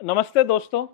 नमस्ते दोस्तों।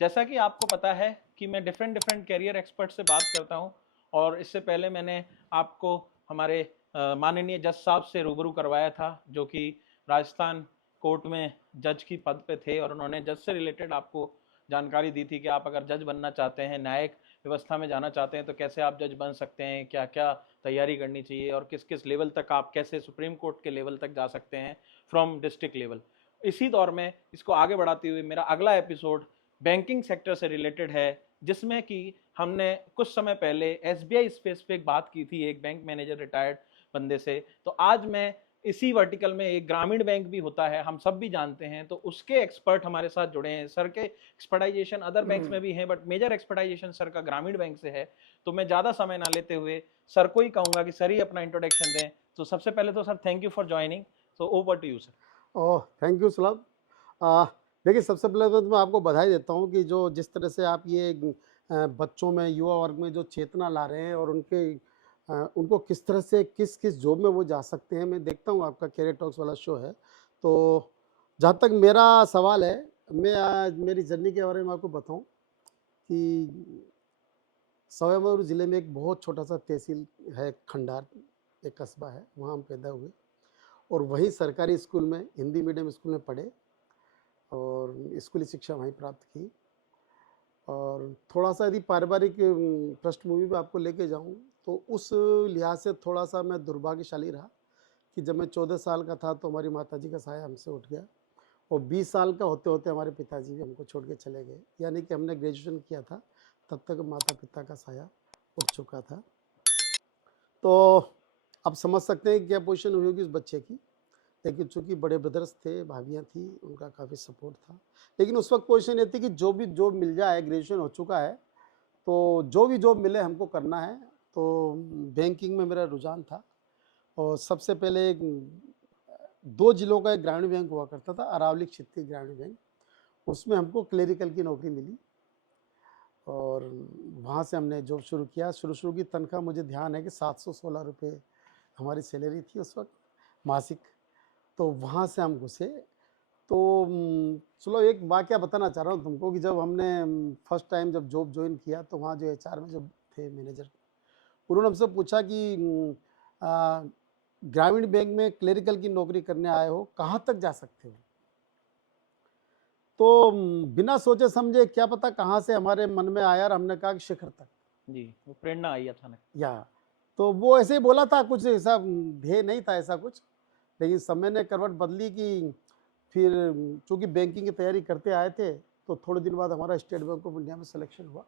जैसा कि आपको पता है कि मैं डिफरेंट डिफरेंट कैरियर एक्सपर्ट से बात करता हूं और इससे पहले मैंने आपको हमारे माननीय जज साहब से रूबरू करवाया था, जो कि राजस्थान कोर्ट में जज की पद पे थे, और उन्होंने जज से रिलेटेड आपको जानकारी दी थी कि आप अगर जज बनना चाहते हैं, न्यायिक व्यवस्था में जाना चाहते हैं, तो कैसे आप जज बन सकते हैं, क्या क्या तैयारी करनी चाहिए और किस किस लेवल तक आप कैसे सुप्रीम कोर्ट के लेवल तक जा सकते हैं फ्रॉम डिस्ट्रिक्ट लेवल। इसी दौर में इसको आगे बढ़ाते हुए मेरा अगला एपिसोड बैंकिंग सेक्टर से रिलेटेड है, जिसमें कि हमने कुछ समय पहले एसबीआई स्पेस पे एक बात की थी एक बैंक मैनेजर रिटायर्ड बंदे से। तो आज मैं इसी वर्टिकल में, एक ग्रामीण बैंक भी होता है, हम सब भी जानते हैं, तो उसके एक्सपर्ट हमारे साथ जुड़े हैं। सर के एक्सपर्टाइजेशन अदर बैंक्स में भी हैं, बट मेजर एक्सपर्टाइजेशन सर का ग्रामीण बैंक से है। तो मैं ज़्यादा समय ना लेते हुए सर को ही कहूँगा कि सर ही अपना इंट्रोडक्शन दें। तो सबसे पहले तो sir, thank you for joining. So over to you sir. Oh, thank you सलाम। आ, देखिए, सबसे पहले तो मैं आपको बधाई देता हूँ कि जो जिस तरह से आप ये बच्चों में, युवा वर्ग में जो चेतना ला रहे हैं और उनको किस तरह से किस किस जॉब में वो जा सकते हैं। मैं देखता हूँ आपका कैरियर टॉक्स वाला शो है। तो जहाँ तक मेरा सवाल है, मैं आज मेरी जर्नी के बारे में आपको बताऊँ कि सवाईमाधोपुर ज़िले में एक बहुत छोटा सा तहसील है, खंडार, एक कस्बा है, वहाँ हम पैदा हुए और वहीं सरकारी स्कूल में, हिंदी मीडियम स्कूल में पढ़े और स्कूली शिक्षा वहीं प्राप्त की। और थोड़ा-सा यदि पारिवारिक पृष्ठभूमि पे आपको लेके जाऊँ, तो उस लिहाज से थोड़ा-सा मैं दुर्भाग्यशाली रहा कि जब मैं 14 साल का था, तो हमारी माताजी का साया हमसे उठ गया और 20 साल का होते-होते हमारे पिताजी भी हमको छोड़ के चले गए। यानी कि हमने ग्रेजुएशन किया था, तब तक माता-पिता का साया उठ चुका था। तो आप समझ सकते हैं क्या पोज़ीशन हुई होगी उस बच्चे की। लेकिन चूँकि बड़े ब्रदर्स थे, भाभियाँ थीं, उनका काफ़ी सपोर्ट था। लेकिन उस वक़्त पोज़ीशन ये थी कि जो भी जॉब मिल जाए, ग्रेजुएशन हो चुका है, तो जो भी जॉब मिले हमको करना है। तो बैंकिंग में मेरा रुझान था और सबसे पहले 2 जिलों का एक ग्रामीण बैंक हुआ करता था, अरावली क्षेत्रीय ग्रामीण बैंक। उसमें हमको क्लेरिकल की नौकरी मिली और वहाँ से हमने जॉब शुरू किया। शुरू-शुरू की तनख्वाह मुझे ध्यान है कि ₹716 हमारी सैलरी थी उस वक़्त, मासिक। तो वहाँ से हम घुसे। तो चलो एक वाक़या बताना चाह रहा हूँ तुमको कि जब हमने फर्स्ट टाइम जब जॉब जॉइन किया, तो वहाँ जो एचआर में जो थे मैनेजर, उन्होंने हमसे पूछा कि ग्रामीण बैंक में क्लेरिकल की नौकरी करने आए हो, कहाँ तक जा सकते हो? तो बिना सोचे समझे क्या पता कहाँ से हमारे मन में आया और हमने कहा कि शिखर तक। जी, वो प्रेरणा आई अचानक। या तो वो ऐसे ही बोला था, कुछ ऐसा ध्येय नहीं था ऐसा कुछ। लेकिन समय ने करवट बदली कि फिर चूँकि बैंकिंग की तैयारी करते आए थे, तो थोड़े दिन बाद हमारा स्टेट बैंक ऑफ इंडिया में सिलेक्शन हुआ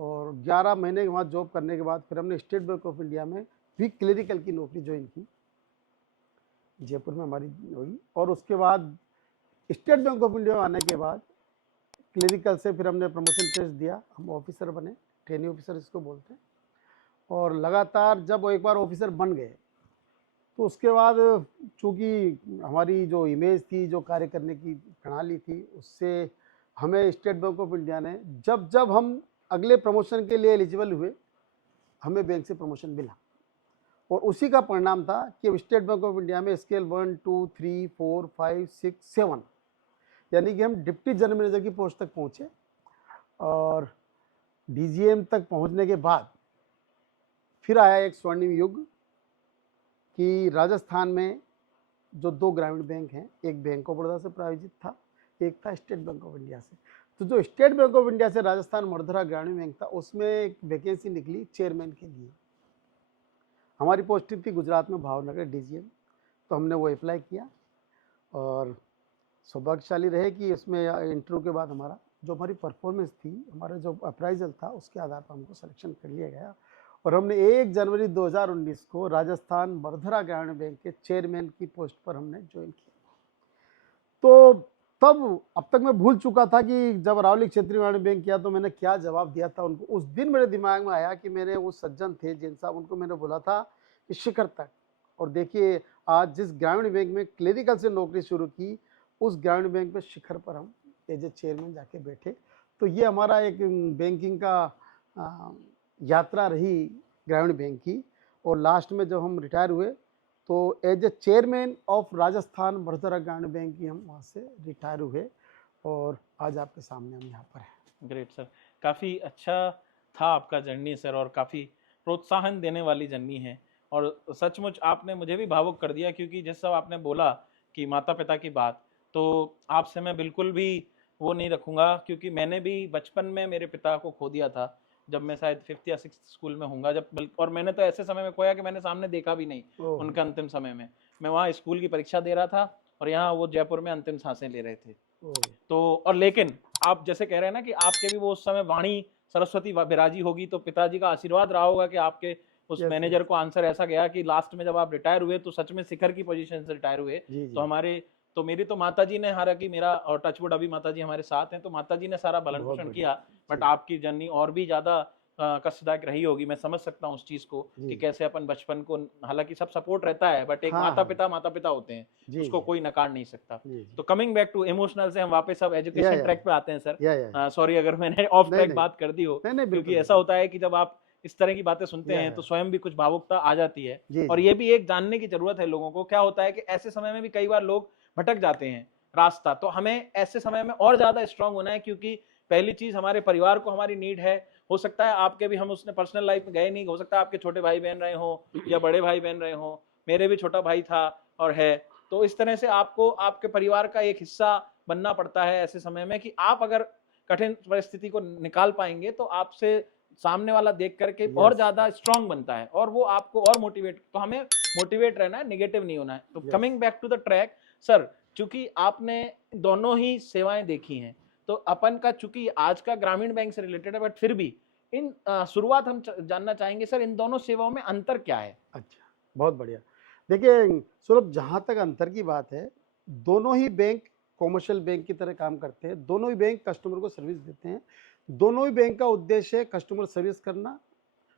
और 11 महीने वहाँ जॉब करने के बाद फिर हमने स्टेट बैंक ऑफ इंडिया में भी क्लरिकल की नौकरी ज्वाइन की। जयपुर में हमारी हुई और उसके बाद स्टेट बैंक ऑफ इंडिया में आने के बाद क्लरिकल से फिर हमने प्रमोशन टेस्ट दिया, हम ऑफिसर बने, ट्रेनिंग ऑफिसर इसको बोलते हैं। और लगातार जब वो एक बार ऑफिसर बन गए, तो उसके बाद चूँकि हमारी जो इमेज थी, जो कार्य करने की प्रणाली थी, उससे हमें स्टेट बैंक ऑफ इंडिया ने जब जब हम अगले प्रमोशन के लिए एलिजिबल हुए, हमें बैंक से प्रमोशन मिला। और उसी का परिणाम था कि अब स्टेट बैंक ऑफ इंडिया में स्केल 1, 2, 3, 4, 5, 6, 7, यानी कि हम डिप्टी जनरल मैनेजर की पोस्ट तक पहुँचे और डीजीएम तक पहुँचने के बाद फिर आया एक स्वर्णिम युग कि राजस्थान में जो 2 ग्रामीण बैंक हैं, एक बैंक ऑफ बड़ौदा से प्रायोजित था, एक था स्टेट बैंक ऑफ इंडिया से। तो जो स्टेट बैंक ऑफ इंडिया से राजस्थान मरधरा ग्रामीण बैंक था, उसमें एक वैकेंसी निकली चेयरमैन के लिए। हमारी पोस्टिंग थी गुजरात में भावनगर डीजीएम, तो हमने वो अप्लाई किया और सौभाग्यशाली रहे कि उसमें इंटरव्यू के बाद जो हमारी परफॉर्मेंस थी, हमारा जो अप्राइजल था, उसके आधार पर हमको सिलेक्शन कर लिया गया और हमने 1 जनवरी 2019 को राजस्थान मरधरा ग्रामीण बैंक के चेयरमैन की पोस्ट पर हमने ज्वाइन किया। तो तब अब तक मैं भूल चुका था कि जब अरावली क्षेत्रीय ग्रामीण बैंक किया तो मैंने क्या जवाब दिया था उनको। उस दिन मेरे दिमाग में आया कि मेरे वो सज्जन थे जैन साहब, उनको मैंने बोला था कि शिखर तक। और देखिए, आज जिस ग्रामीण बैंक में क्लेरिकल से नौकरी शुरू की, उस ग्रामीण बैंक में शिखर पर हम एज ए चेयरमैन जाके बैठे। तो ये हमारा एक बैंकिंग का यात्रा रही ग्रामीण बैंक की। और लास्ट में जब हम रिटायर हुए, तो as a chairman of Rajasthan Marudhara Gramin bank की हम वहाँ से रिटायर हुए और आज आपके सामने हम यहाँ पर हैं। ग्रेट सर, काफ़ी अच्छा था आपका जर्नी सर, और काफ़ी प्रोत्साहन देने वाली जर्नी है। और सचमुच आपने मुझे भी भावुक कर दिया, क्योंकि जिस सब आपने बोला कि माता पिता की बात, तो आपसे मैं बिल्कुल भी वो नहीं रखूँगा, क्योंकि मैंने भी बचपन में मेरे पिता को खो दिया था, जब मैं शायद 5th या 6th स्कूल में हूँगा, और मैंने तो ऐसे समय में खोया कि मैंने सामने देखा भी नहीं ओह उनका अंतिम समय में। मैं वहाँ स्कूल की परीक्षा दे रहा था और यहाँ वो जयपुर में अंतिम सांसें ले रहे थे। ओह तो और लेकिन आप जैसे कह रहे हैं ना कि आपके भी वो उस समय वाणी सरस्वती विराजी होगी, तो पिताजी का आशीर्वाद रहा होगा कि आपके उस यस मैनेजर यस को आंसर ऐसा गया कि लास्ट में जब आप रिटायर हुए तो सच में शिखर की पोजीशन से रिटायर हुए। जी तो जी हमारे तो मेरी तो माताजी ने, हालांकि मेरा और टचवुड अभी माताजी हमारे साथ हैं, तो माताजी ने सारा भरण बहुत पोषण बढ़िया किया। बट जी आपकी जर्नी और भी ज्यादा कष्टदायक रही होगी, मैं समझ सकता हूँ उस चीज को कि जी कैसे अपन बचपन को, हालांकि सब सपोर्ट रहता है बट एक हाँ हाँ माता पिता होते हैं, जी उसको जी कोई नकार नहीं सकता। जी तो जी कमिंग बैक टू इमोशनल से हम वापस अब या एजुकेशन या ट्रैक पे आते हैं या सर। सॉरी अगर मैंने ऑफ नहीं ट्रैक नहीं बात कर दी हो, नहीं नहीं बिल्कुल क्योंकि ऐसा बिल्कुल होता है कि जब आप इस तरह की बातें सुनते हैं या तो स्वयं भी कुछ भावुकता आ जाती है। जी और जी ये भी एक जानने की जरूरत है लोगों को, क्या होता है कि ऐसे समय में भी कई बार लोग भटक जाते हैं रास्ता, तो हमें ऐसे समय में और ज्यादा स्ट्रांग होना है, क्योंकि पहली चीज हमारे परिवार को हमारी नीड है। हो सकता है आपके भी, हम उसने पर्सनल लाइफ में गए नहीं, हो सकता है आपके छोटे भाई बहन रहे हो या बड़े भाई बहन रहे हो, मेरे भी छोटा भाई था और है। तो इस तरह से आपको आपके परिवार का एक हिस्सा बनना पड़ता है ऐसे समय में, कि आप अगर कठिन परिस्थिति को निकाल पाएंगे तो आपसे सामने वाला देख करके और यस ज्यादा स्ट्रांग बनता है, और वो आपको और मोटिवेट, तो हमें मोटिवेट रहना है, नेगेटिव नहीं होना है। तो yes coming back to the track sir, चूंकि आपने दोनों ही सेवाएं देखी हैं, तो अपन का चूंकि आज का ग्रामीण बैंक से रिलेटेड है, बट फिर भी इन शुरुआत हम जानना चाहेंगे सर, इन दोनों सेवाओं में अंतर क्या है? अच्छा बहुत बढ़िया देखिए सौरभ जहाँ तक अंतर की बात है दोनों ही बैंक कॉमर्शियल बैंक की तरह काम करते हैं दोनों ही बैंक कस्टमर को सर्विस देते हैं दोनों ही बैंक का उद्देश्य है कस्टमर सर्विस करना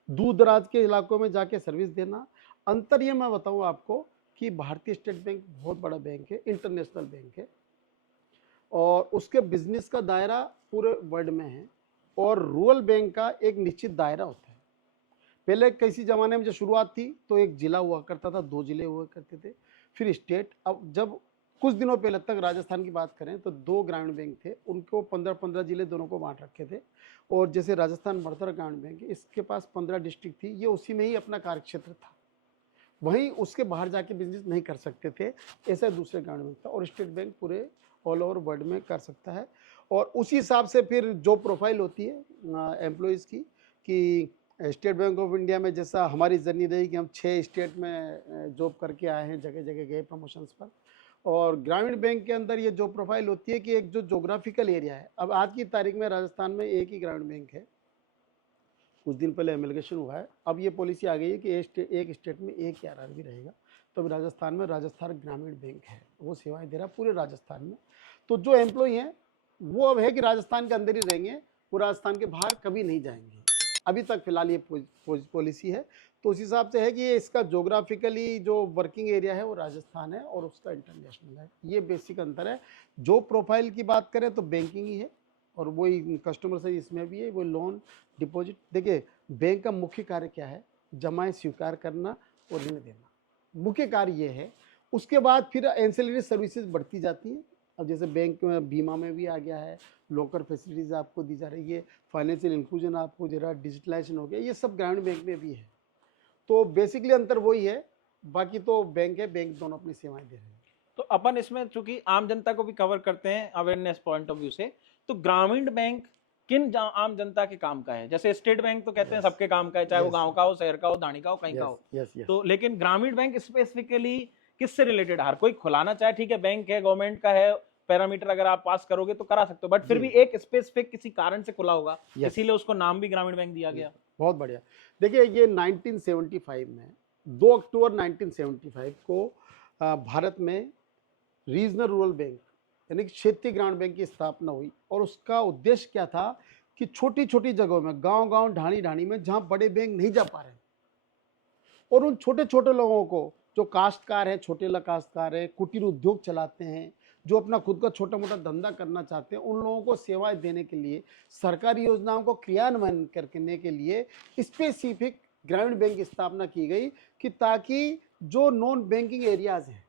दूर दराज के इलाकों में जाके सर्विस देना अंतर ये मैं बताऊं आपको कि भारतीय स्टेट बैंक बहुत बड़ा बैंक है इंटरनेशनल बैंक है और उसके बिजनेस का दायरा पूरे वर्ल्ड में है और रूरल बैंक का एक निश्चित दायरा होता है पहले किसी जमाने में जब शुरुआत थी तो एक जिला हुआ करता था 2 जिले हुआ करते थे फिर स्टेट अब जब कुछ दिनों पहले तक राजस्थान की बात करें तो 2 ग्रामीण बैंक थे उनको 15-15 जिले दोनों को बांट रखे थे और जैसे राजस्थान बढ़तर ग्रामीण बैंक इसके पास 15 डिस्ट्रिक्ट थी ये उसी में ही अपना कार्यक्षेत्र था वहीं उसके बाहर जाके बिजनेस नहीं कर सकते थे ऐसा दूसरे ग्रामीण बैंक था और स्टेट बैंक पूरे ऑल ओवर वर्ल्ड में कर सकता है और उसी हिसाब से फिर जॉब प्रोफाइल होती है एम्प्लॉयज़ की कि स्टेट बैंक ऑफ इंडिया में जैसा हमारी जर्नी रही कि हम 6 स्टेट में जॉब करके आए हैं जगह जगह गए प्रमोशंस पर और ग्रामीण बैंक के अंदर ये जॉब प्रोफाइल होती है कि एक जो जोग्राफिकल एरिया है अब आज की तारीख में राजस्थान में एक ही ग्रामीण बैंक है कुछ दिन पहले एमलगेशन हुआ है अब ये पॉलिसी आ गई है कि एक स्टेट में एक ही आरआरबी रहेगा तो राजस्थान में राजस्थान ग्रामीण बैंक है वो सेवाएं दे रहा है पूरे राजस्थान में तो जो एम्प्लॉय हैं वो अब है कि राजस्थान के अंदर ही रहेंगे वो राजस्थान के बाहर कभी नहीं जाएंगे अभी तक फिलहाल ये पॉलिसी है तो उस हिसाब से है कि ये इसका जोग्राफिकली जो वर्किंग एरिया है वो राजस्थान है और उसका इंटरनेशनल है ये बेसिक अंतर है जो प्रोफाइल की बात करें तो बैंकिंग ही है और वही कस्टमर से इसमें भी है वो लोन डिपॉजिट देखिए बैंक का मुख्य कार्य क्या है जमाएं स्वीकार करना और ऋण देना मुख्य कार्य ये है उसके बाद फिर एंसिलरी सर्विसेज बढ़ती जाती हैं अब जैसे बैंक में बीमा में भी आ गया है लॉकर फैसिलिटीज़ आपको दी जा रही है फाइनेंशियल इंक्लूजन आपको जरा डिजिटलाइजेशन हो गया ये सब ग्रामीण बैंक में भी है तो बेसिकली अंतर वही है बाकी तो बैंक है बैंक दोनों अपनी सेवाएं दे रहे हैं तो अपन इसमें चूंकि आम जनता को भी कवर करते हैं अवेयरनेस पॉइंट ऑफ व्यू से, तो ग्रामीण बैंक किन आम जनता के काम का है? जैसे स्टेट बैंक तो कहते हैं यस सबके काम का है, चाहे वो यस गांव का हो, शहर का हो, धाणी का हो, कहीं का यस हो। यस यस तो लेकिन ग्रामीण बैंक स्पेसिफिकली किससे रिलेटेड? हर कोई खुलाना चाहे, ठीक है, बैंक है, गवर्नमेंट का है, पैरामीटर अगर आप पास करोगे तो करा सकते हो, बट फिर जी भी एक स्पेसिफिक किसी कारण से खुला होगा, यस इसीलिए उसको नाम भी ग्रामीण बैंक दिया गया। बहुत बढ़िया देखिए ये 1975 में 2 अक्टूबर 1975 को भारत में रीजनल रूरल बैंक यानी कि क्षेत्रीय ग्रामीण बैंक की स्थापना हुई और उसका उद्देश्य क्या था कि छोटी छोटी जगहों में गांव-गांव ढाणी-ढाणी में जहां बड़े बैंक नहीं जा पा रहे और उन छोटे छोटे लोगों को जो काश्तकार है छोटे काश्तकार है कुटीर उद्योग चलाते हैं जो अपना खुद का छोटा मोटा धंधा करना चाहते हैं उन लोगों को सेवाएं देने के लिए सरकारी योजनाओं को क्रियान्वयन करने के लिए स्पेसिफिक ग्रामीण बैंक की स्थापना की गई कि ताकि जो नॉन बैंकिंग एरियाज हैं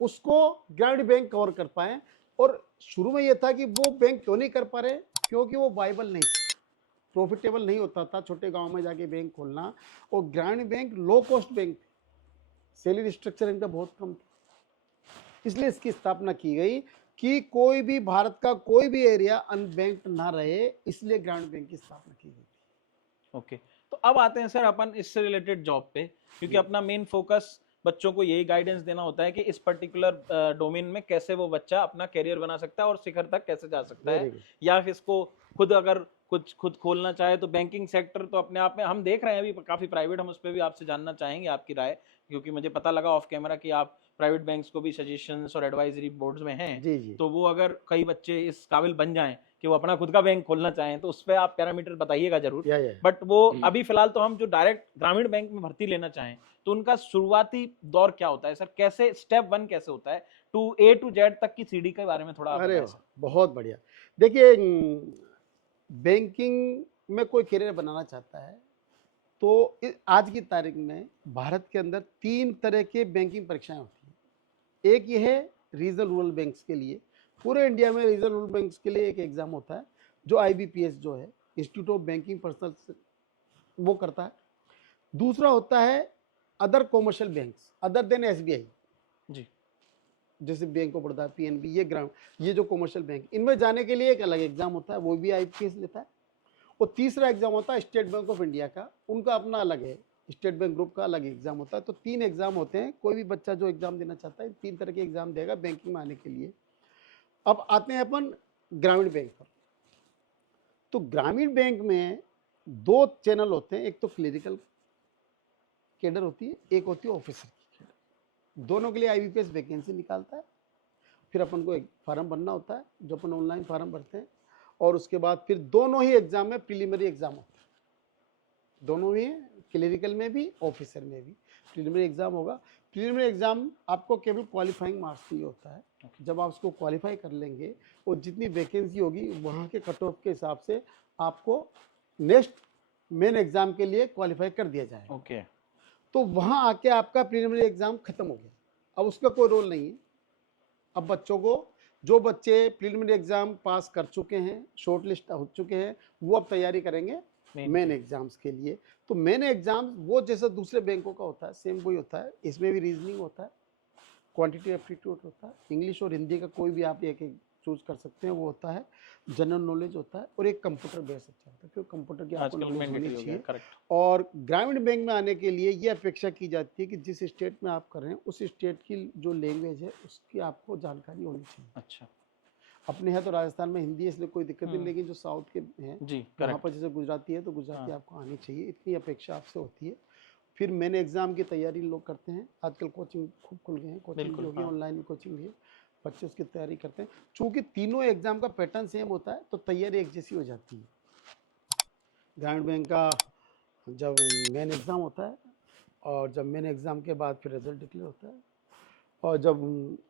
उसको ग्रामीण बैंक कवर कर पाए और शुरू में ये था कि वो बैंक क्यों नहीं कर पा रहे, क्योंकि वो वाइबल नहीं, प्रॉफिटेबल नहीं होता था छोटे गांव में जाके बैंक खोलना। और ग्रामीण bank low cost bank, salary structure इनका बहुत कम था, इसलिए इसकी स्थापना की गई कि कोई भी भारत का कोई भी एरिया अनबैंक्ड ना रहे, इसलिए ग्रामीण बैंक की स्थापना की गई। ओके, तो अब आते हैं सर अपन इससे रिलेटेड जॉब पे, क्योंकि अपना मेन फोकस बच्चों को यही गाइडेंस देना होता है कि इस पर्टिकुलर डोमेन में कैसे वो बच्चा अपना करियर बना सकता है और शिखर तक कैसे जा सकता है, या फिर इसको खुद अगर कुछ खुद खोलना चाहे तो बैंकिंग सेक्टर तो अपने आप में हम देख रहे हैं अभी काफी प्राइवेट, हम उस पर भी आपसे जानना चाहेंगे आपकी राय, क्योंकि मुझे पता लगा ऑफ कैमरा कि आप प्राइवेट बैंक्स को भी सजेशंस और एडवाइजरी बोर्ड्स में हैं। जी जी। तो वो अगर कई बच्चे इस काबिल बन जाएं कि वो अपना खुद का बैंक खोलना चाहें तो उस पर आप पैरामीटर बताइएगा जरूर। बट वो अभी फिलहाल तो हम जो डायरेक्ट ग्रामीण बैंक में भर्ती लेना चाहें तो उनका शुरुआती दौर क्या होता है सर, कैसे स्टेप 1 कैसे होता है, टू ए टू जेड तक की सीढ़ी के बारे में थोड़ा आप अरे बताएं सर। बहुत बढ़िया। देखिए, बैंकिंग में कोई करियर बनाना चाहता है तो आज की तारीख में भारत के अंदर 3 तरह के बैंकिंग परीक्षाएं होती हैं। एक ये है रीजनल रूरल बैंक्स के लिए, पूरे इंडिया में रीजनल रूरल बैंक्स के लिए एक एग्जाम होता है जो IBPS जो है, इंस्टीट्यूट ऑफ बैंकिंग पर्सनल, वो करता है। दूसरा होता है other commercial banks other than SBI जी, जैसे बैंक ऑफ बड़ौदा, PNB, ये जो कॉमर्शियल बैंक, इनमें जाने के लिए एक अलग एग्जाम होता है, वो भी IBPS लेता है। और तीसरा एग्जाम होता है स्टेट बैंक ऑफ इंडिया का, उनका अपना अलग है, स्टेट बैंक ग्रुप का अलग एग्जाम होता है। तो 3 एग्जाम होते हैं, कोई भी बच्चा जो एग्जाम देना चाहता है 3 तरह के एग्जाम देगा बैंकिंग में आने के लिए। अब आते हैं अपन ग्रामीण बैंक पर। तो ग्रामीण बैंक में 2 चैनल होते हैं, एक तो क्लरिकल कैडर होती है, एक होती है ऑफिसर की कैडर। दोनों के लिए IBPS वैकेंसी निकालता है। फिर अपन को एक फार्म भरना होता है, जो अपन ऑनलाइन फार्म भरते हैं, और उसके बाद फिर दोनों ही एग्जाम में प्रीलिमिनरी एग्जाम होता है, दोनों ही, क्लरिकल में भी ऑफिसर में भी प्रीलिमिनरी एग्जाम होगा। प्रीलिमिनरी एग्जाम आपको केवल क्वालिफाइंग मार्क्स के लिए होता है। जब आप उसको क्वालिफाई कर लेंगे और जितनी वैकेंसी होगी वहाँ के कट ऑफ के हिसाब से आपको नेक्स्ट मेन एग्जाम के लिए क्वालिफाई कर दिया जाएगा। ओके, तो वहाँ आके आपका प्रीलिमिनरी एग्जाम खत्म हो गया, अब उसका कोई रोल नहीं है। अब बच्चों को, जो बच्चे प्रीलिमिनरी एग्जाम पास कर चुके हैं, शॉर्ट लिस्ट हो चुके हैं, वो अब तैयारी करेंगे मेन एग्जाम्स के लिए। तो मेन एग्जाम वो जैसा दूसरे बैंकों का होता है सेम वही होता है, इसमें भी रीजनिंग होता है, क्वांटिटी एप्टीट्यूड होता है, इंग्लिश और हिंदी का कोई भी आप एक चूज कर सकते हैं वो होता है, जनरल नॉलेज होता है, और एक कंप्यूटर बेस्ड अच्छा होता है, क्योंकि कंप्यूटर की आपको नॉलेज होनी चाहिए। और ग्रामीण बैंक में आने के लिए ये अपेक्षा की जाती है कि जिस स्टेट में आप कर रहे हैं उस स्टेट की जो लैंग्वेज है उसकी आपको जानकारी होनी चाहिए। अच्छा, अपने है तो राजस्थान में हिंदी है इसलिए कोई दिक्कत नहीं, लेकिन जो साउथ के हैं वहाँ पर जैसे गुजराती है तो गुजराती आपको आनी चाहिए, इतनी अपेक्षा आपसे होती है। फिर मेन एग्जाम की तैयारी लोग करते हैं, आजकल कोचिंग खूब खुल गए हैं, कोचिंग भी होगी, ऑनलाइन कोचिंग भी है, बच्चे उसकी तैयारी करते हैं। चूँकि तीनों एग्जाम का पैटर्न सेम होता है तो तैयारी एक जैसी हो जाती है। ग्रामीण बैंक का जब मेन एग्ज़ाम होता है और जब मेन एग्ज़ाम के बाद फिर रिजल्ट डिक्लेयर होता है, और जब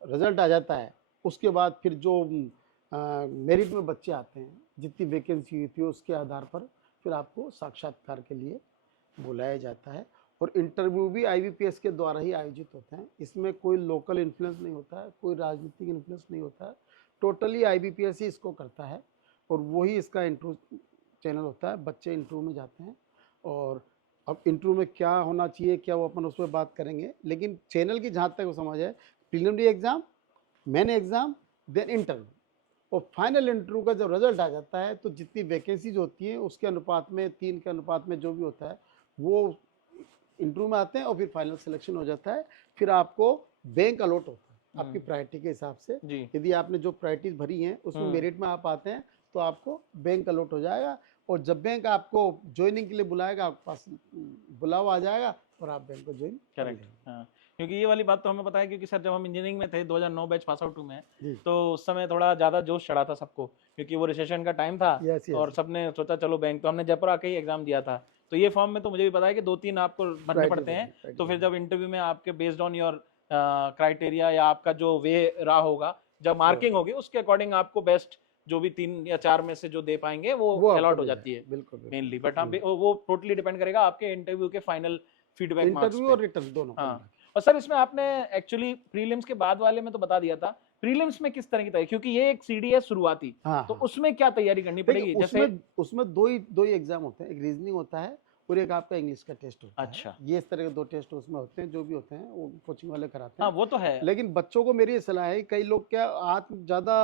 रिजल्ट आ जाता है उसके बाद फिर जो मेरिट में बच्चे आते हैं, जितनी वैकेंसी होती है उसके आधार पर फिर आपको साक्षात्कार के लिए बुलाया जाता है। और इंटरव्यू भी IBPS के द्वारा ही आयोजित होते हैं, इसमें कोई लोकल इन्फ्लुएंस नहीं होता है, कोई राजनीतिक इन्फ्लुएंस नहीं होता है, टोटली IBPS ही इसको करता है और वही इसका इंटरव्यू चैनल होता है। बच्चे इंटरव्यू में जाते हैं और अब इंटरव्यू में क्या होना चाहिए क्या वो अपन उस पर बात करेंगे, लेकिन चैनल की जहाँ तक वो समझ है, preliminary exam, main exam, then interview, और फाइनल इंटरव्यू का जब रिजल्ट आ जाता है तो जितनी वैकेंसीज होती हैं उसके अनुपात में 3 के अनुपात में जो भी होता है वो इंटरव्यू में आते हैं और फिर फाइनल सिलेक्शन हो जाता है। फिर आपको बैंक अलॉट होता है आपकी प्रायोरिटी के हिसाब से, यदि आपने जो प्रायोरिटीज भरी हैं उसमें मेरिट में आप आते हैं तो आपको बैंक अलॉट हो जाएगा, और जब बैंक आपको ज्वाइनिंग के लिए बुलाएगा आपके पास बुलावा आ जाएगा और आप बैंक को ज्वाइन करेंगे। हाँ, क्योंकि ये वाली बात तो हमें पता है, क्योंकि सर जब हम इंजीनियरिंग में थे 2009 बैच पास आउट में, तो उस समय थोड़ा ज़्यादा जोश चढ़ा था सबको, क्योंकि वो रिसेशन का टाइम था और सबने सोचा चलो बैंक, तो हमने जयपुर आके ही एग्जाम दिया था। तो ये फॉर्म में तो मुझे भी पता है कि 2-3 आपको भरने पड़ते हैं, तो फिर जब इंटरव्यू में आपके बेस्ड ऑन योर क्राइटेरिया या आपका जो वे रहा होगा, जब मार्किंग होगी उसके अकॉर्डिंग आपको बेस्ट जो भी 3 या 4 में से जो दे पाएंगे वो अलॉट हो जाती है बिल्कुल मेनली। बट हाँ, वो टोटली डिपेंड करेगा आपके इंटरव्यू के फाइनल फीडबैक मार्क्स पे। इंटरव्यू और रिटर्न दोनों। हाँ, और सर इसमें आपने एक्चुअली प्रीलिम्स के बाद वाले में तो बता दिया था, प्रीलिम्स में किस तरह की तैयारी, क्योंकि ये एक सीडी है शुरुआती, हाँ तो हाँ उसमें क्या तैयारी करनी देखिए पड़ेगी? जैसे उसमें दो ही एग्जाम होते हैं, एक रीजनिंग होता है और एक आपका इंग्लिश का टेस्ट होता है। अच्छा, ये इस तरह के दो टेस्ट उसमें होते हैं, जो भी होते हैं वो कोचिंग वाले कराते हाँ हैं। वो तो है। लेकिन बच्चों को मेरी ये सलाह है, कई लोग क्या ज़्यादा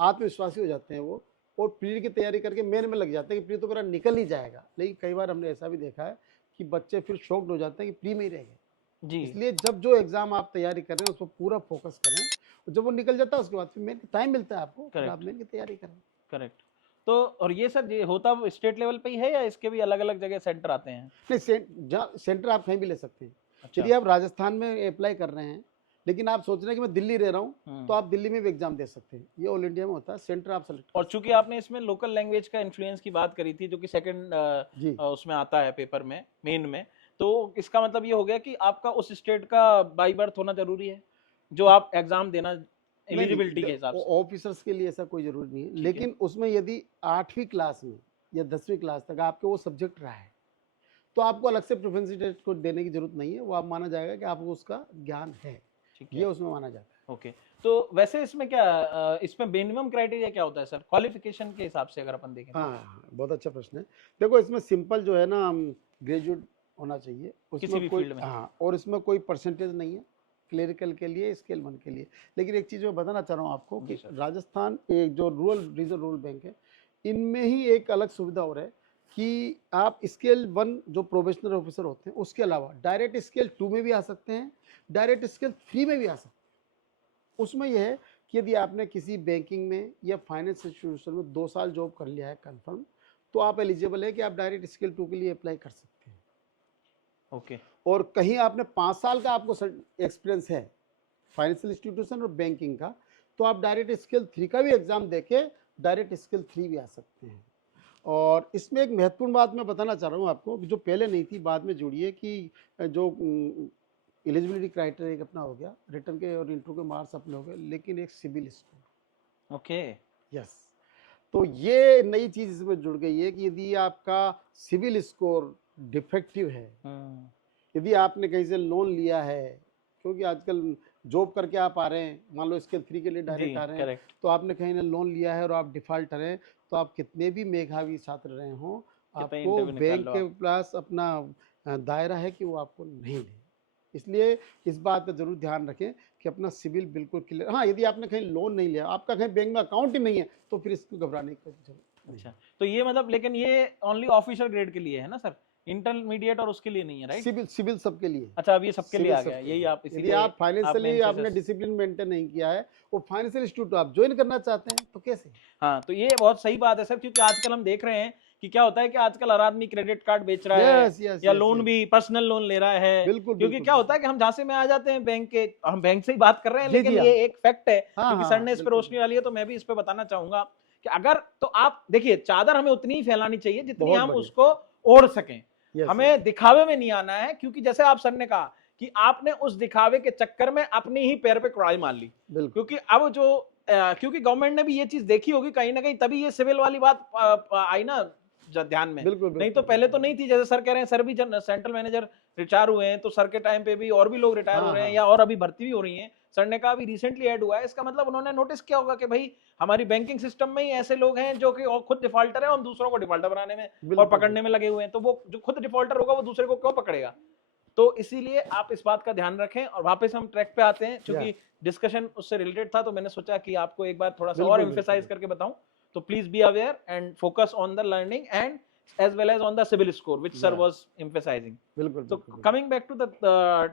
आत्मविश्वासी हो जाते हैं वो, और प्री की तैयारी करके मेन में लग जाते हैं कि प्री तो मेरा निकल ही जाएगा। लेकिन कई बार हमने ऐसा भी देखा है कि बच्चे फिर शॉक्ड हो जाते हैं कि प्री में ही रह गए। जी, इसलिए जब जो एग्जाम आप तैयारी कर रहे हैं उस पर पूरा फोकस करें, और जब वो निकल जाता है उसके बाद फिर मेन टाइम मिलता है आपको, फिर आप करेक्ट, मेन की तैयारी करें। करेक्ट। तो और ये सर ये होता स्टेट लेवल पे ही है या इसके भी अलग-अलग जगह सेंटर आते हैं? नहीं सेंटर आप कहीं भी ले सकते हैं। अच्छा, यदि आप राजस्थान में अप्लाई कर रहे हैं लेकिन आप सोच रहे हैं कि मैं दिल्ली रह रहा हूँ, तो आप दिल्ली में भी एग्जाम दे सकते हैं। ये ऑल इंडिया में होता है, सेंटर आप सेलेक्ट कर और सकते चूंकि आपने इसमें लोकल लैंग्वेज का इन्फ्लुएंस की बात करी थी, जो कि सेकंड हैं। जी उसमें आता है पेपर में, मेन में, तो इसका मतलब ये हो गया कि आपका उस स्टेट का बाई बर्थ होना जरूरी है, जो आप एग्जाम देना नहीं एलिजिबिलिटी के हिसाब से। ऑफिसर्स के लिए ऐसा कोई जरूरी नहीं है, ठीक है, लेकिन उसमें यदि 8वीं क्लास में या 10वीं क्लास तक आपके वो सब्जेक्ट रहा है तो आपको अलग से प्रोफेंसी टेस्ट को देने की जरूरत नहीं है। वो आप माना जाएगा कि आपको उसका ज्ञान है, ठीक ये है, उसमें माना जाता है। ओके। तो वैसे इसमें क्या इसमें मिनिमम क्राइटेरिया क्या होता है सर, क्वालिफिकेशन के हिसाब से अगर अपन देखें तो? हाँ हाँ, बहुत अच्छा प्रश्न है। देखो इसमें सिंपल जो है ना, ग्रेजुएट होना चाहिए किसी उसमें भी कोई, फील्ड में? हाँ, और इसमें कोई परसेंटेज नहीं है क्लेरिकल के लिए, स्केल 1 के लिए। लेकिन एक चीज़ मैं बताना चाह रहा हूँ आपको जी कि सर। राजस्थान एक जो रिजर्व रूरल बैंक है, इनमें ही एक अलग सुविधा और है कि आप स्केल 1 जो प्रोबेशनर ऑफिसर होते हैं उसके अलावा डायरेक्ट स्केल 2 में भी आ सकते हैं, डायरेक्ट स्केल 3 में भी आ सकते हैं। उसमें यह है कि यदि आपने किसी बैंकिंग में या फाइनेंस इंस्टीट्यूशन में 2 साल जॉब कर लिया है कंफर्म, तो आप एलिजिबल है कि आप डायरेक्ट स्केल 2 के लिए अप्लाई कर सकते हैं। ओके, और कहीं आपने 5 साल का आपको एक्सपीरियंस है फाइनेंशियल इंस्टीट्यूशन और बैंकिंग का, तो आप डायरेक्ट स्केल 3 का भी एग्जाम देके डायरेक्ट स्केल 3 भी आ सकते हैं। और इसमें एक महत्वपूर्ण बात मैं बताना चाह रहा हूँ आपको, जो पहले नहीं थी बाद में जुड़ी है, कि जो एलिजिबिलिटी क्राइटेरिया एक अपना हो गया, रिटर्न के और इंटरव्यू के मार्क्स अपने हो गए, लेकिन एक सिविल स्कोर। ओके, यस, तो ये नई चीज इसमें जुड़ गई है कि यदि आपका सिविल स्कोर डिफेक्टिव है, यदि आपने कहीं से लोन लिया है, क्योंकि आजकल जॉब करके आप आ रहे हैं, मान लो स्केल 3 के लिए जी, डायरेक्ट आ रहे हैं, करेक्ट, तो आपने कहीं ना लोन लिया है और आप डिफॉल्टर हैं, तो आप कितने भी मेधावी छात्र रहे हों, कितना आपको इंटरव्यू निकाल बैंक लो के आप। पास अपना दायरा है कि वो आपको नहीं ले। इसलिए इस बात का जरूर ध्यान रखें कि अपना सिविल बिल्कुल क्लियर। हाँ, यदि आपने कहीं लोन नहीं लिया, आपका कहीं बैंक में अकाउंट ही नहीं है, तो फिर इसको घबराने की जरूरत नहीं अच्छा, है। तो ये मतलब लेकिन ये ओनली ऑफिसर ग्रेड के लिए है ना सर, इंटरमीडिएट और उसके लिए नहीं है, राइट? सिविल सिविल सबके लिए, अच्छा, अब ये सबके लिए सिविल आ गया, सबके यही लिए। आप यदि इसीलिए आप आपने फाइनेंशियली आपने एम्फेसिस। डिसिप्लिन मेंटेन नहीं किया है, वो फाइनेंशियल इंस्टीट्यूट आप ज्वाइन करना चाहते हैं, तो कैसे? हाँ, तो ये बहुत सही बात है सर, क्योंकि आजकल हम देख रहे हैं कि क्या होता है कि आजकल हर आदमी क्रेडिट कार्ड बेच रहा है यस यस या यस लोन यस, भी पर्सनल लोन ले रहा है, बिल्कुल क्योंकि बिल्कुल क्या होता बिल्कुल। है कि हम झांसे में आ जाते हैं बैंक के, हम बैंक से ही बात कर रहे हैं, जी लेकिन जी, ये हाँ एक फैक्ट है, हाँ क्योंकि हाँ सर हाँ, ने इस पर बिल्कुल रोशनी डाली है, तो मैं भी इस पर बताना चाहूंगा कि अगर तो आप देखिए, चादर हमें उतनी ही फैलानी चाहिए जितनी बहुत हम बढ़िया। उसको ओढ़ सकें, यस यस, हमें दिखावे में नहीं आना है, क्योंकि जैसे आप सर ने कहा कि आपने उस दिखावे के चक्कर में अपनी ही पैर पे कुड़ाई मार ली, बिल्कुल क्योंकि अब जो क्योंकि गवर्नमेंट ने भी ये चीज देखी होगी कहीं ना कहीं, तभी ये सिविल वाली बात आई ना ध्यान में, बिल्कुल नहीं तो बिल्कुल पहले तो बिल्कुल। नहीं थी। जैसे सर कह रहे हैं, सर भी सेंट्रल मैनेजर रिटायर हुए हैं, तो सर के टाइम पे भी और भी लोग रिटायर हो हाँ रहे हैं हाँ, या और अभी भर्ती भी हो रही हैं। सर ने कहा अभी रिसेंटली ऐड हुआ है, इसका मतलब उन्होंने नोटिस किया होगा कि भाई हमारी बैंकिंग सिस्टम में ही ऐसे लोग हैं जो कि खुद डिफॉल्टर है और दूसरों को डिफॉल्टर बनाने में और बिल्कुल पकड़ने में बिल्कुल। लगे हुए हैं, तो वो जो खुद डिफॉल्टर होगा वो दूसरे को क्यों पकड़ेगा? तो इसीलिए आप इस बात का ध्यान रखें। और वापस हम ट्रैक पे आते हैं, या, क्योंकि डिस्कशन उससे रिलेटेड था, तो मैंने सोचा कि आपको एक बार थोड़ा सा और बिल्कुल बिल्कुल एम्फेसाइज करके बताऊं। तो please be aware and focus on the learning and as well as on the civil score which sir या, was emphasizing. बिल्कुल तो बिल्कुल बिल्कुल। coming back to the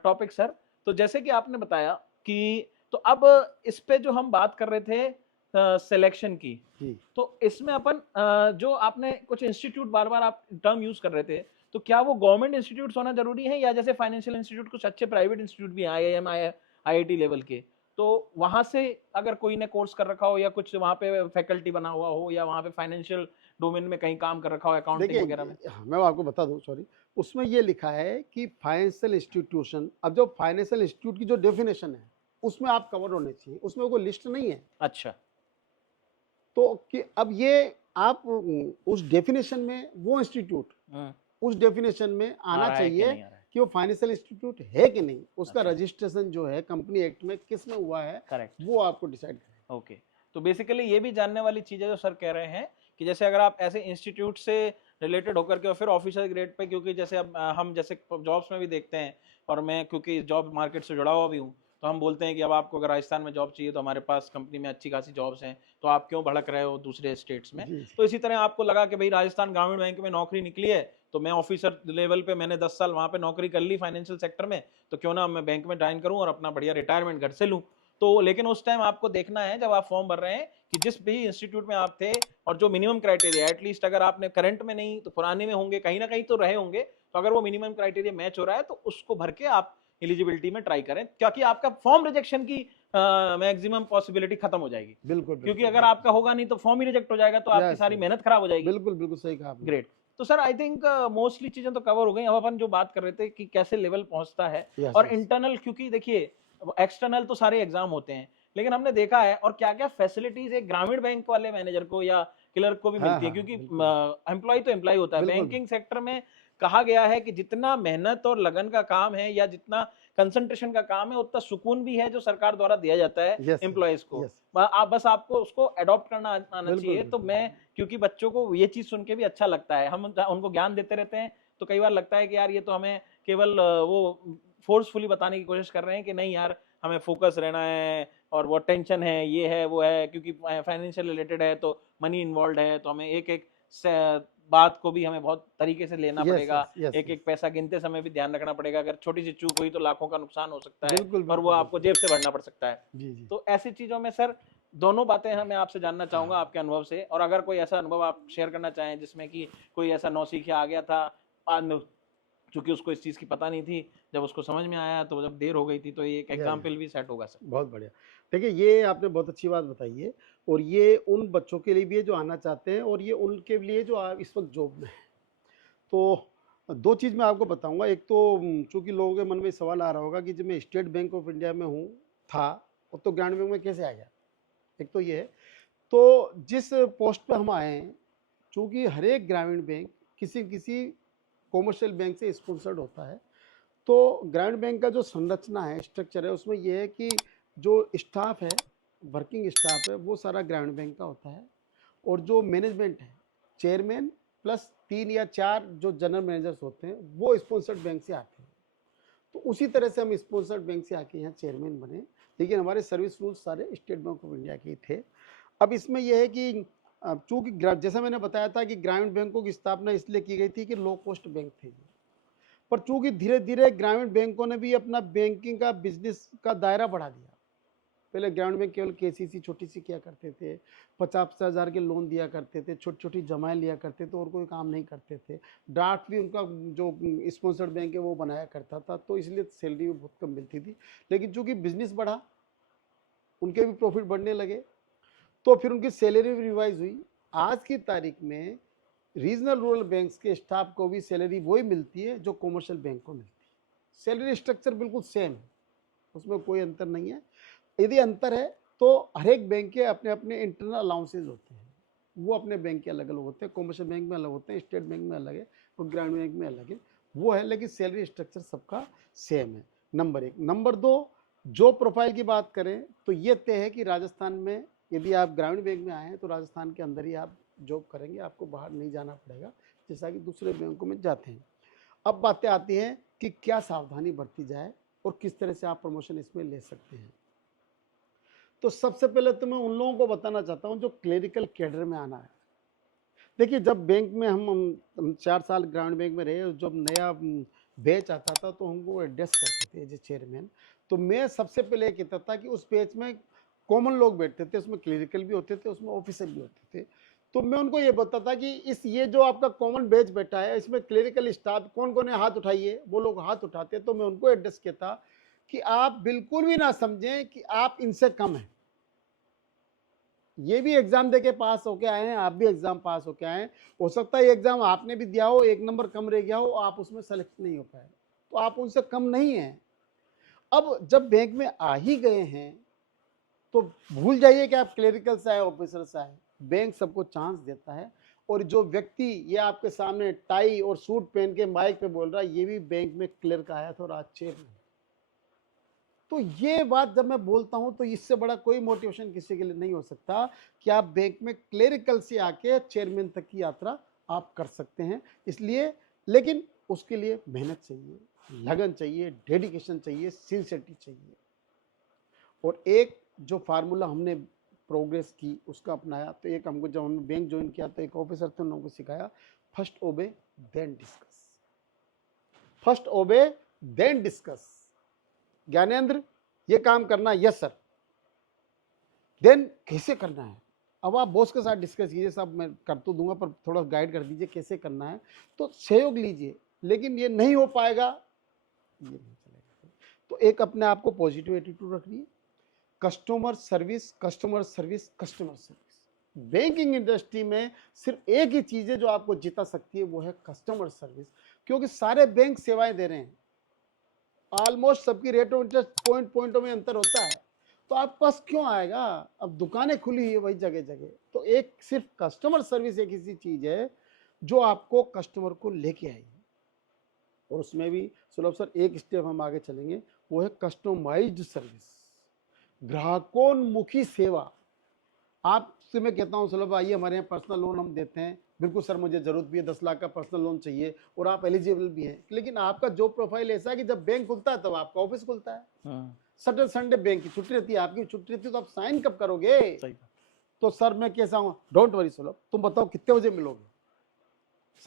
topic sir, तो जैसे कि आपने बताया कि तो अब इस पे जो हम बात कर रहे थे सिलेक्शन की, जी, तो इसमें अपन जो आपने कुछ इंस्टीट्यूट बार बार आप टर्म यूज कर रहे थे, तो क्या वो गवर्नमेंट इंस्टीट्यूट होना जरूरी है या जैसे फाइनेंशियल इंस्टीट्यूट कुछ अच्छे प्राइवेट इंस्टीट्यूट भी हैं, आईआईएम आईआईटी लेवल के, तो वहां से अगर कोई ने कोर्स कर रखा हो या कुछ वहां पे फैकल्टी बना हुआ हो या वहां पे फाइनेंशियल डोमेन में कहीं काम कर रखा हो, अकाउंटिंग वगैरह में? देखिए मैं आपको बता दूं, सॉरी, उसमें ये लिखा है कि फाइनेंशियल इंस्टीट्यूशन, अब जो फाइनेंशियल इंस्टीट्यूट की जो डेफिनेशन है उसमें आप कवर होने चाहिए, उसमें कोई लिस्ट नहीं है। अच्छा, तो कि अब ये आप उस डेफिनेशन में वो इंस्टीट्यूट हम्म, उस डेफिनेशन में आ आना रहा है कि चाहिए नहीं आ रहा है? कि वो फाइनेंशियल इंस्टीट्यूट है कि नहीं, उसका अच्छा। रजिस्ट्रेशन जो है कंपनी एक्ट में किस में हुआ है, करेक्ट। वो आपको डिसाइड करना ओके। तो बेसिकली ये भी जानने वाली चीज़ है जो सर कह रहे हैं कि जैसे अगर आप ऐसे इंस्टीट्यूट से रिलेटेड होकर के और फिर ऑफिसर ग्रेड पे, क्योंकि जैसे अब हम जैसे जॉब्स में भी देखते हैं, और मैं क्योंकि जॉब मार्केट से जुड़ा हुआ भी हूँ, तो हम बोलते हैं कि अब आपको अगर राजस्थान में जॉब चाहिए तो हमारे पास कंपनी में अच्छी खासी जॉब्स हैं, तो आप क्यों भड़क रहे हो दूसरे स्टेट्स में। है। जी, तो इसी तरह आपको लगा कि भाई राजस्थान ग्रामीण बैंक में नौकरी निकली है, तो मैं ऑफिसर लेवल पे मैंने 10 साल वहाँ पे नौकरी कर ली फाइनेंशियल सेक्टर में, तो क्यों ना मैं बैंक में ज्वाइन करूँ और अपना बढ़िया रिटायरमेंट घर से लूँ। तो लेकिन उस टाइम आपको देखना है जब आप फॉर्म भर रहे हैं कि जिस भी इंस्टीट्यूट में आप थे, और जो मिनिमम क्राइटेरिया एटलीस्ट, अगर आपने करंट में नहीं तो पुराने में होंगे, कहीं ना कहीं तो रहे होंगे, तो अगर वो मिनिमम क्राइटेरिया मैच हो रहा है तो उसको भर के आप एलिजिबिलिटी में ट्राई करें, क्योंकि आपका फॉर्म रिजेक्शन की मैक्सिमम पॉसिबिलिटी खत्म हो जाएगी। बिल्कुल क्योंकि बिल्कुल अगर आपका होगा नहीं तो फॉर्म ही रिजेक्ट हो जाएगा, तो आपकी यस सारी यस, मेहनत खराब हो जाएगी। बिल्कुल बिल्कुल सही कहा आपने। ग्रेट। तो सर आई थिंक मोस्टली चीजें तो कवर हो गई। अब अपन जो बात कर रहे थे कि कैसे लेवल पहुंचता है, यस और यस, इंटरनल, क्योंकि देखिए एक्सटर्नल तो सारे एग्जाम होते हैं, लेकिन हमने देखा है और क्या क्या फैसिलिटीज एक ग्रामीण बैंक वाले मैनेजर को या क्लर्क को भी हाँ मिलती है, हाँ क्योंकि बिल्कुल एम्प्लॉय तो एम्प्लॉय होता है। बिल्कुल बैंकिंग सेक्टर में कहा गया है कि जितना मेहनत और लगन का काम है या जितना कंसंट्रेशन का काम है, उतना सुकून भी है जो सरकार द्वारा दिया जाता है यस यस एम्प्लॉयज को। यस, आप बस आपको उसको अडॉप्ट करना आना बिल्कुल चाहिए। तो बिल्कुल मैं, क्योंकि बच्चों को ये चीज सुन के भी अच्छा लगता है, हम उनको ज्ञान देते रहते हैं, तो कई बार लगता है कि यार ये तो हमें केवल वो फोर्सफुली बताने की कोशिश कर रहे हैं कि नहीं यार, हमें फोकस रहना है, और वो टेंशन है, ये है वो है, क्योंकि फाइनेंशियल रिलेटेड है तो मनी इन्वॉल्व है, तो हमें एक एक बात को भी हमें बहुत तरीके से लेना यस पड़ेगा, यस यस एक यस, एक पैसा गिनते समय भी ध्यान रखना पड़ेगा, अगर छोटी सी चूक हुई तो लाखों का नुकसान हो सकता है, बिल्कुल और वो बिल्कुल आपको बिल्कुल, जेब से भरना पड़ सकता है। जी जी, तो ऐसी चीजों में सर दोनों बातें मैं आपसे जानना चाहूंगा आपके अनुभव से, और अगर कोई ऐसा अनुभव आप शेयर करना चाहें जिसमें कि कोई ऐसा नौसिखिया आ गया था, चूंकि उसको इस चीज की पता नहीं थी, जब उसको समझ में आया तो जब देर हो गई थी, तो ये एक या एग्जाम्पल भी सेट होगा सर। बहुत बढ़िया। देखिए, ये आपने बहुत अच्छी बात बताई है, और ये उन बच्चों के लिए भी है जो आना चाहते हैं, और ये उनके लिए जो इस वक्त जॉब में है। तो दो चीज़ मैं आपको बताऊंगा। एक तो चूंकि लोगों के मन में सवाल आ रहा होगा कि जब मैं स्टेट बैंक ऑफ इंडिया में हूँ था, और तो ग्रामीण बैंक में कैसे आ गया। एक तो ये है। तो जिस पोस्ट पे हम आए हैं, चूंकि हर एक ग्रामीण बैंक किसी किसी कॉमर्शियल बैंक से स्पॉन्सर्ड होता है, तो ग्रामीण बैंक का जो संरचना है, स्ट्रक्चर है, उसमें यह है कि जो स्टाफ है, वर्किंग स्टाफ है, वो सारा ग्रामीण बैंक का होता है, और जो मैनेजमेंट है, चेयरमैन प्लस 3 या 4 जो जनरल मैनेजर्स होते हैं, वो स्पॉन्सर्ड बैंक से आते हैं। तो उसी तरह से हम स्पॉन्सर्ड बैंक से आके यहाँ चेयरमैन बने, लेकिन हमारे सर्विस रूल्स सारे स्टेट बैंक ऑफ इंडिया के ही थे। अब इसमें यह है कि चूंकि जैसा मैंने बताया था कि ग्रामीण बैंकों की स्थापना इसलिए की गई थी कि लो कॉस्ट बैंक थे ये। पर चूंकि धीरे धीरे ग्रामीण बैंकों ने भी अपना बैंकिंग का बिजनेस का दायरा बढ़ा दिया। पहले ग्रामीण बैंक केवल केसीसी छोटी सी किया करते थे, 50-50 हज़ार के लोन दिया करते थे, छोटी छोटी जमाएं लिया करते थे, और कोई काम नहीं करते थे। ड्राफ्ट भी उनका जो स्पॉन्सर्ड बैंक है वो बनाया करता था, तो इसलिए सैलरी भी बहुत कम मिलती थी। लेकिन चूंकि बिजनेस बढ़ा, उनके भी प्रॉफिट बढ़ने लगे, तो फिर उनकी सैलरी भी रिवाइज हुई। आज की तारीख में रीजनल रूरल बैंक्स के स्टाफ को भी सैलरी वही मिलती है जो कॉमर्शियल बैंक को मिलती है। सैलरी स्ट्रक्चर बिल्कुल सेम है, उसमें कोई अंतर नहीं है। यदि अंतर है तो हर एक बैंक के अपने अपने इंटरनल अलाउंसेज होते हैं, वो अपने बैंक के अलग अलग होते हैं। कॉमर्शियल बैंक में अलग होते हैं, स्टेट बैंक में अलग है, और ग्रामीण बैंक में अलग है, वो है। लेकिन सैलरी स्ट्रक्चर सबका सेम है, नंबर एक। नंबर दो, जो प्रोफाइल की बात करें तो ये तय है कि राजस्थान में यदि आप ग्रामीण बैंक में आए हैं तो राजस्थान के अंदर ही आप जॉब करेंगे, आपको बाहर नहीं जाना पड़ेगा जैसा कि दूसरे बैंकों में जाते हैं। अब बातें आती हैं कि क्या सावधानी बरती जाए और किस तरह से आप प्रमोशन इसमें ले सकते हैं। तो सबसे पहले तो मैं उन लोगों को बताना चाहता हूं जो क्लेरिकल कैडर में आना है। देखिए, जब बैंक में हम 4 साल ग्रामीण बैंक में रहे, जब नया बैच आता था तो हमको एड्रेस करते थे एज ए चेयरमैन। तो मैं सबसे पहले ये कहता था कि उस बैच में कॉमन लोग बैठते थे, उसमें क्लिनिकल भी होते थे, उसमें ऑफिसर भी होते थे। तो मैं उनको ये बताता था कि ये जो आपका कॉमन बैच बैठा है, इसमें क्लिनिकल स्टाफ कौन कौन है, हाथ उठाइए। वो लोग हाथ उठाते, तो मैं उनको एड्रेस कहता कि आप बिल्कुल भी ना समझें कि आप इनसे कम हैं। ये भी एग्जाम देके पास होके आए हैं, आप भी एग्जाम पास होके आए हैं। हो सकता है एग्जाम आपने भी दिया हो, 1 नंबर कम रह गया हो, आप उसमें सेलेक्ट नहीं हो पाए, तो आप उनसे कम नहीं हैं। अब जब बैंक में आ ही गए हैं तो भूल जाइए कि आप क्लेरिकल से आए, ऑफिसर से आए। बैंक सबको चांस देता है, और जो व्यक्ति ये आपके सामने टाई और सूट पहन के माइक पे बोल रहा है, ये भी बैंक में क्लर्क आया था और आज चेयरमैन। तो ये बात जब मैं बोलता हूं तो इससे बड़ा कोई मोटिवेशन किसी के लिए नहीं हो सकता कि आप बैंक में क्लेरिकल से आके चेयरमैन तक की यात्रा आप कर सकते हैं। इसलिए लेकिन उसके लिए मेहनत चाहिए, लगन चाहिए, डेडिकेशन चाहिए, सिंसियरिटी चाहिए। और एक जो फार्मूला हमने प्रोग्रेस की उसका अपनाया, तो एक हमको जब हमने बैंक ज्वाइन किया तो एक ऑफिसर थे, उन्होंने हमको सिखाया first obey then discuss, first obey then discuss. Gyanendra ये काम करना, यस सर, देन कैसे करना है। अब आप बॉस के साथ डिस्कस कीजिए, साहब मैं कर तो दूंगा पर थोड़ा गाइड कर दीजिए कैसे करना है, तो सहयोग लीजिए। लेकिन ये नहीं हो पाएगा, ये नहीं चलेगा। तो एक अपने आप को पॉजिटिव एटीट्यूड रखिए, customer service, customer service, customer service. Banking industry में सिर्फ एक ही चीज है जो आपको जिता सकती है, वो है कस्टमर सर्विस। क्योंकि सारे बैंक सेवाएं दे रहे हैं, ऑलमोस्ट सबकी रेट ऑफ इंटरेस्ट पॉइंटों में अंतर होता है, तो आप पास क्यों आएगा। अब दुकानें खुली हुई है वही जगह जगह, तो एक सिर्फ कस्टमर सर्विस एक ऐसी चीज है जो आपको कस्टमर को लेके आएगी। और उसमें भी सुलभ सर एक स्टेप हम आगे चलेंगे, वो है कस्टमाइज्ड सर्विस, ग्राहकोन्मुखी सेवा। आपसे मैं कहता हूँ सुलभ आइए हमारे यहाँ पर्सनल लोन हम देते हैं, बिल्कुल सर मुझे जरूरत भी है, 10 लाख का पर्सनल लोन चाहिए और आप एलिजिबल भी हैं, लेकिन आपका जॉब प्रोफाइल ऐसा है कि जब बैंक खुलता है तब आपका ऑफिस खुलता है, सैटरडे संडे बैंक की छुट्टी रहती है, आपकी छुट्टी रहती है, तो आप साइन कब करोगे। तो सर मैं कैसा हूँ, डोंट वरी सुलभ, तुम बताओ कितने बजे मिलोगे,